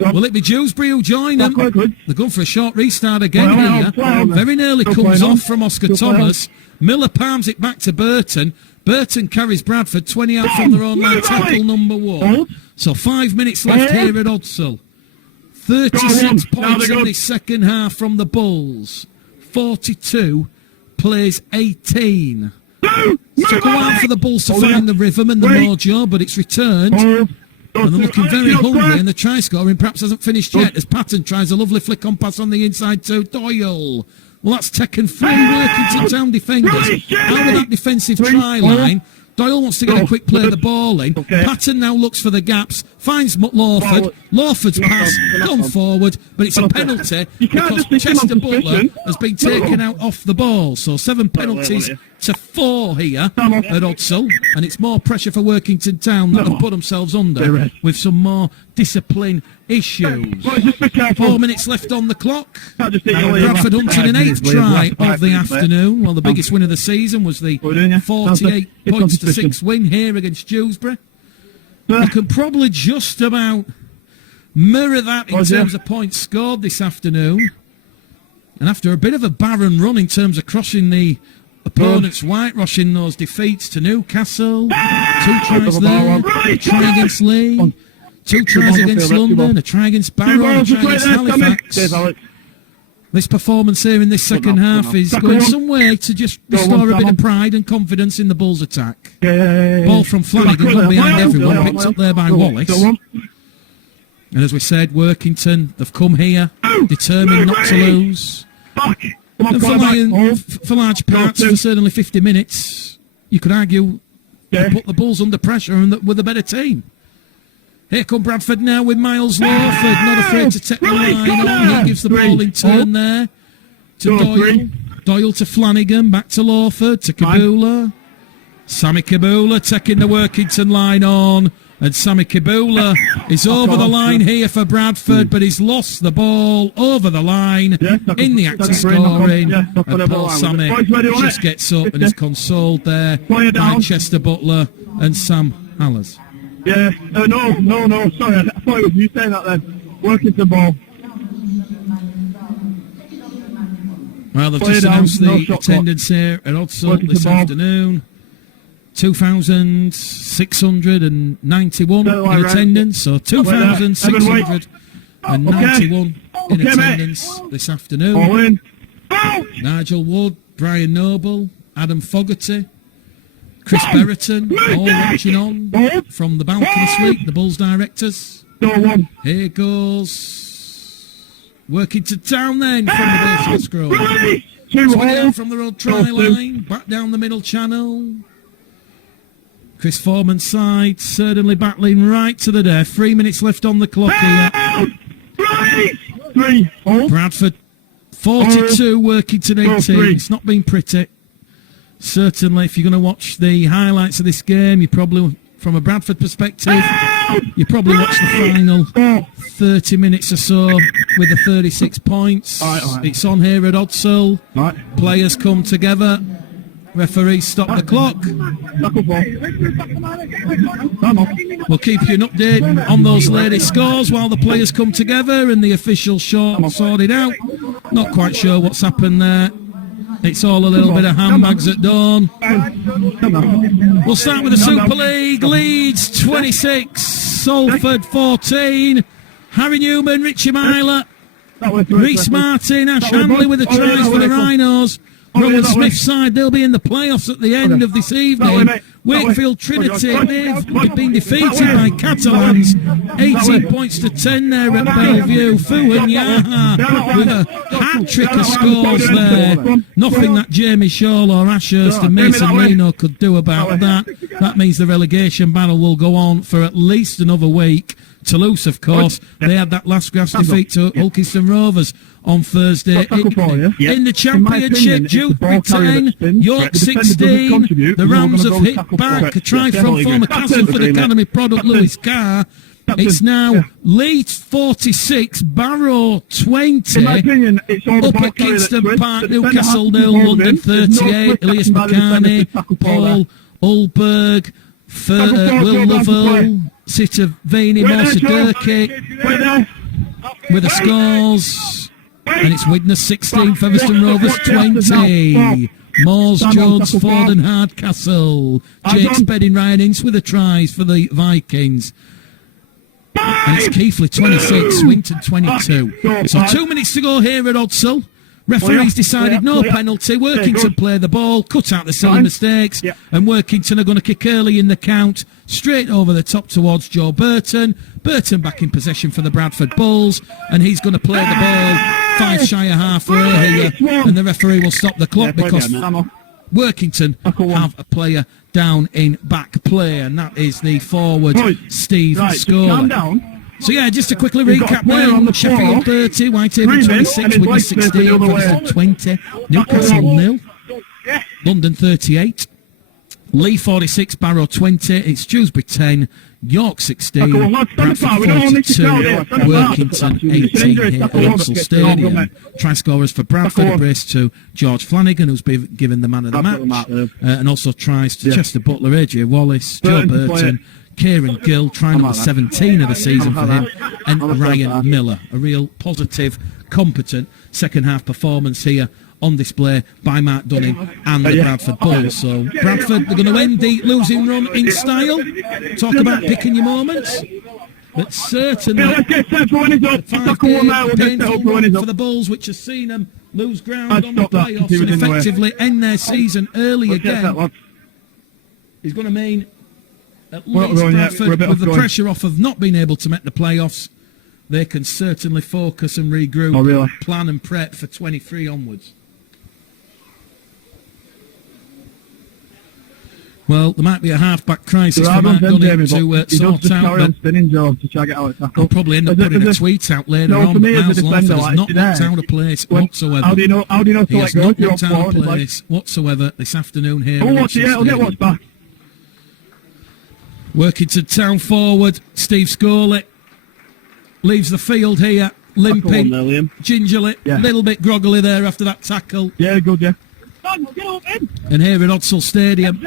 Will it be Dewsbury who join them? They're going for a short restart again here. Very nearly comes off from Oscar Thomas. Miller palms it back to Burton. Burton carries Bradford 20 out from their own line, tackle number 1. So 5 minutes left here at Odsall. 36 points in the second half from the Bulls. 42 plays 18. It took a while for the Bulls to find the rhythm and the mojo, but it's returned. And they're looking very hungry, and the try scoring perhaps hasn't finished yet as Patton tries a lovely flick on pass on the inside to Doyle. Well, that's taken 3 Workington Town defenders out of that defensive try line. Doyle wants to get a quick play of the ball in. Patton now looks for the gaps, finds Lawford. Lawford's pass gone forward, but it's a penalty because Chester Butler has been taken out off the ball. So 7 penalties to 4 here at Odsall, and it's more pressure for Workington Town that have put themselves under with some more discipline issues. 4 minutes left on the clock. Bradford hunting an 8th try of the afternoon. Well, the biggest win of the season was the 48 points to 6 win here against Dewsbury. You can probably just about mirror that in terms of points scored this afternoon. And after a bit of a barren run in terms of crossing the opponent's whitewashing those defeats to Newcastle, 2 tries there, a try against Lee, 2 tries against London, a try against Barrow, a try against Halifax. This performance here in this second half is going some way to just restore a bit of pride and confidence in the Bulls' attack. Ball from Flanagan, got behind everyone, picked up there by Wallace. And as we said, Workington, they've come here, determined not to lose. And for large parts, for certainly 50 minutes, you could argue they put the Bulls under pressure and that were the better team. Here come Bradford now with Miles Lawford, not afraid to take the line on. He gives the ball in turn there to Doyle. Doyle to Flanagan, back to Lawford, to Kabula. Sammy Kabula taking the Workington line on. And Sammy Kabula is over the line here for Bradford, but he's lost the ball over the line in the act of scoring. And Paul Sammy just gets up and is consoled there by Chester Butler and Sam Hallers. Yeah, no, sorry, I thought it was you saying that then. Workington ball. Well, they've just announced the attendance here at Odsall this afternoon. 2,691 in attendance, so 2,691 in attendance this afternoon. Nigel Wood, Brian Noble, Adam Fogarty, Chris Berriton, all watching on from the balcony suite, the Bulls directors. Here goes Workington Town then from the base of the scroll. 20 down from the road try line, back down the middle channel. Chris Foreman's side, certainly battling right to the death. 3 minutes left on the clock here. Bradford 42, Workington 18. It's not been pretty. Certainly, if you're going to watch the highlights of this game, you probably, from a Bradford perspective, you probably watch the final 30 minutes or so with the 36 points. It's on here at Odsall. Players come together. Referee stop the clock. We'll keep you an update on those latest scores while the players come together and the official shot sorted out. Not quite sure what's happened there. It's all a little bit of handbags at dawn. We'll start with the Super League. Leeds 26, Salford 14. Harry Newman, Richie Myler, Reece Martin, Ash Hanley with the tries for the Rhinos. Rowan Smith's side, they'll be in the playoffs at the end of this evening. Wakefield Trinity, they've been defeated by Catalans, 18 points to 10 there at Bellevue. Fuhan Yaha with a hat-trick of scores there. Nothing that Jamie Shaw or Ashurst and Mason Reno could do about that. That means the relegation battle will go on for at least another week. Toulouse, of course, they had that last grass defeat to Hulkeston Rovers on Thursday. In the Championship, Dewsbury 10, York 16. The Rams have hit back. A try from former Castleford Academy product Lewis Carr. It's now Leeds 46, Barrow 20. In my opinion, it's all up at Kingston Park, Newcastle 0, London 38. Elias McCarney, Paul Ulberg, Will Lovell, Sitavini, Morsa Durkee with the scores. And it's Widnes 16, Featherstone Rovers 20. Moores, Jones, Ford and Hardcastle. Jake Spedding, Ryan Ince with the tries for the Vikings. And it's Keighley 26, Swinton 22. So 2 minutes to go here at Odsall. Referees decided no penalty. Workington play the ball, cut out the silly mistakes, and Workington are going to kick early in the count, straight over the top towards Joe Burton. Burton back in possession for the Bradford Bulls, and he's going to play the ball 5 shy of halfway here, and the referee will stop the clock because Workington have a player down in back play, and that is the forward Steve Scola. So yeah, just to quickly recap then, Sheffield 30, Whitehaven 26, Widnes 16, Featherstone 20, Newcastle 0, London 38, Lee 46, Barrow 20, it's Dewsbury 10, York 16, Bradford 42, Workington 18 here at Odsall Stadium. Try scorers for Bradford, a brace to George Flanagan, who's been given the man of the match, and also tries to Chester Butler, AJ Wallace, Joe Burton, Kieran Gill, try number 17 of the season for him, and Ryan Miller. A real positive, competent second-half performance here on display by Mark Dunning and the Bradford Bulls. So Bradford, they're going to end the losing run in style. Talk about picking your moments. But certainly, painful for the Bulls, which has seen them lose ground on the playoffs and effectively end their season early again, is going to mean at least Bradford, with the pressure off of not being able to make the playoffs, they can certainly focus and regroup, plan and prep for 23 onwards. Well, there might be a half-back crisis for Mark Dunning to sort out, but I'll probably end up putting a tweet out later on. Miles Lawford has not looked out of place whatsoever. He has not looked out of place whatsoever this afternoon here. I'll watch it, I'll get what's back. Workington Town forward, Steve Scola leaves the field here, limping, gingerly, a little bit groggily there after that tackle. Yeah, good, yeah. And here at Odsall Stadium,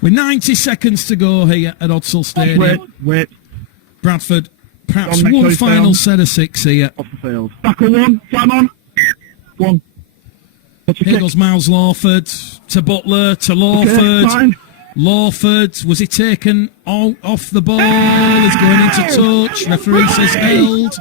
with 90 seconds to go here at Odsall Stadium, Bradford, perhaps one final set of 6 here. Off the field. Tackle one, time on. One. Here goes Miles Lawford to Butler, to Lawford. Lawford, was he taken off the ball? He's going into touch. Referee says held.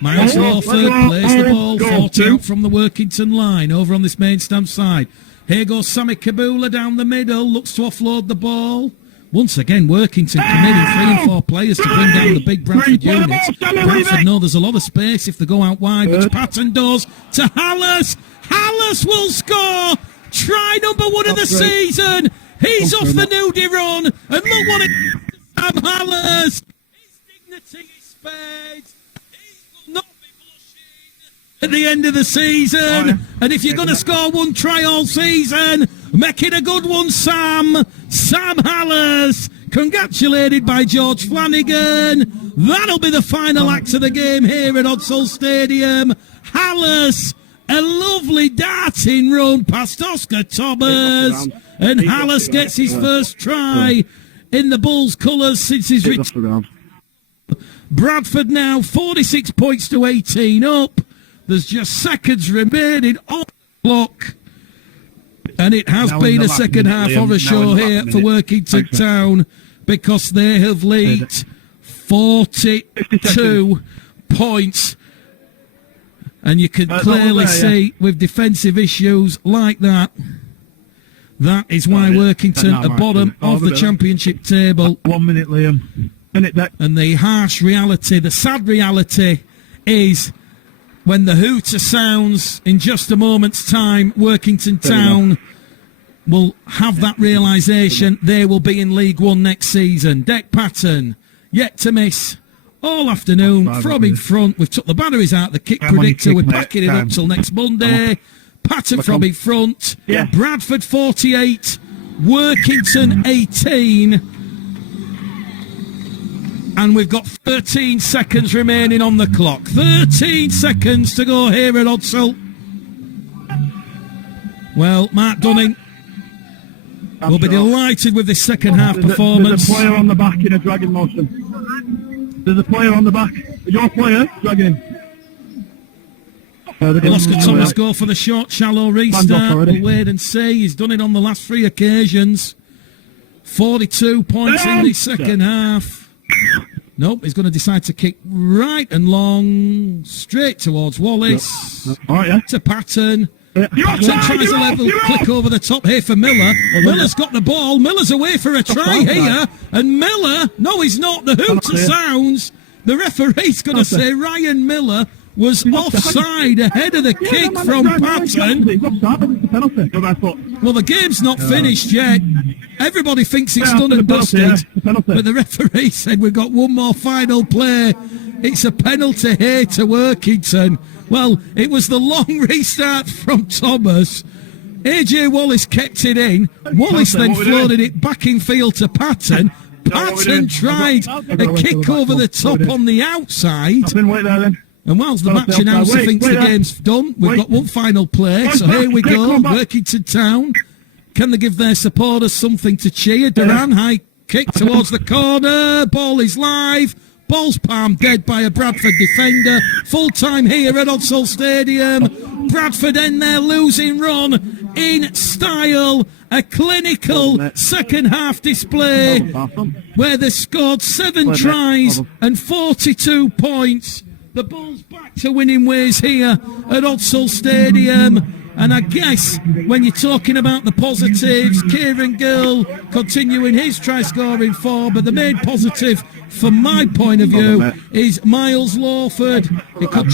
Miles Lawford plays the ball 40 out from the Workington line over on this main stand side. Here goes Sammy Kabula down the middle, looks to offload the ball. Once again, Workington committing 3 and 4 players to bring down the big Bradford units. Bradford know there's a lot of space if they go out wide, which Patton does to Hallis. Hallis will score! Try number 1 of the season! He's off the nudie run, and look what it is Sam Hallis. His dignity is spared. He will not be blushing at the end of the season. And if you're going to score 1 try all season, make it a good one, Sam. Sam Hallis, congratulated by George Flanagan. That'll be the final act of the game here at Odsall Stadium. Hallis, a lovely darting run past Oscar Thomas. And Hallis gets his first try in the Bulls' colours since his return. Bradford now 46 points to 18 up. There's just seconds remaining on the clock. And it has been a second half of a show here for Workington Town because they have leaked 42 points. And you can clearly see with defensive issues like that, that is why Workington are bottom of the championship table. 1 minute, Liam. Minute back. And the harsh reality, the sad reality is when the hooter sounds in just a moment's time, Workington Town will have that realisation they will be in League One next season. Deck Patton, yet to miss all afternoon from in front. We've took the batteries out, the kick predictor. We're packing it up till next Monday. Patton from in front. Yeah. Bradford 48, Workington 18. And we've got 13 seconds remaining on the clock. 13 seconds to go here at Odsall. Well, Mark Dunning will be delighted with this second half performance. There's a player on the back in a dragging motion. There's a player on the back. Your player dragging him. Oscar Thomas go for the short, shallow restart. We'll wait and see. He's done it on the last 3 occasions. 42 points in the second half. Nope, he's going to decide to kick right and long, straight towards Wallace. To Patton. Patton tries a level click over the top here for Miller. Miller's got the ball. Miller's away for a try here. And Miller, no, he's not. The hooter sounds. The referee's going to say Ryan Miller was offside ahead of the kick from Patton. Well, the game's not finished yet. Everybody thinks it's done and dusted. But the referee said we've got one more final play. It's a penalty here to Workington. Well, it was the long restart from Thomas. AJ Wallace kept it in. Wallace then floated it back in field to Patton. Patton tried a kick over the top on the outside. And whilst the match announcer thinks the game's done, we've got one final play. So here we go, Workington Town. Can they give their supporters something to cheer? Duran, high kick towards the corner. Ball is live. Ball's palmed dead by a Bradford defender. Full time here at Odsall Stadium. Bradford end their losing run in style. A clinical second half display where they scored 7 tries and 42 points. The Bulls back to winning ways here at Odsall Stadium. And I guess when you're talking about the positives, Kieran Gill continuing his try-scoring form, but the main positive from my point of view is Miles Lawford. He could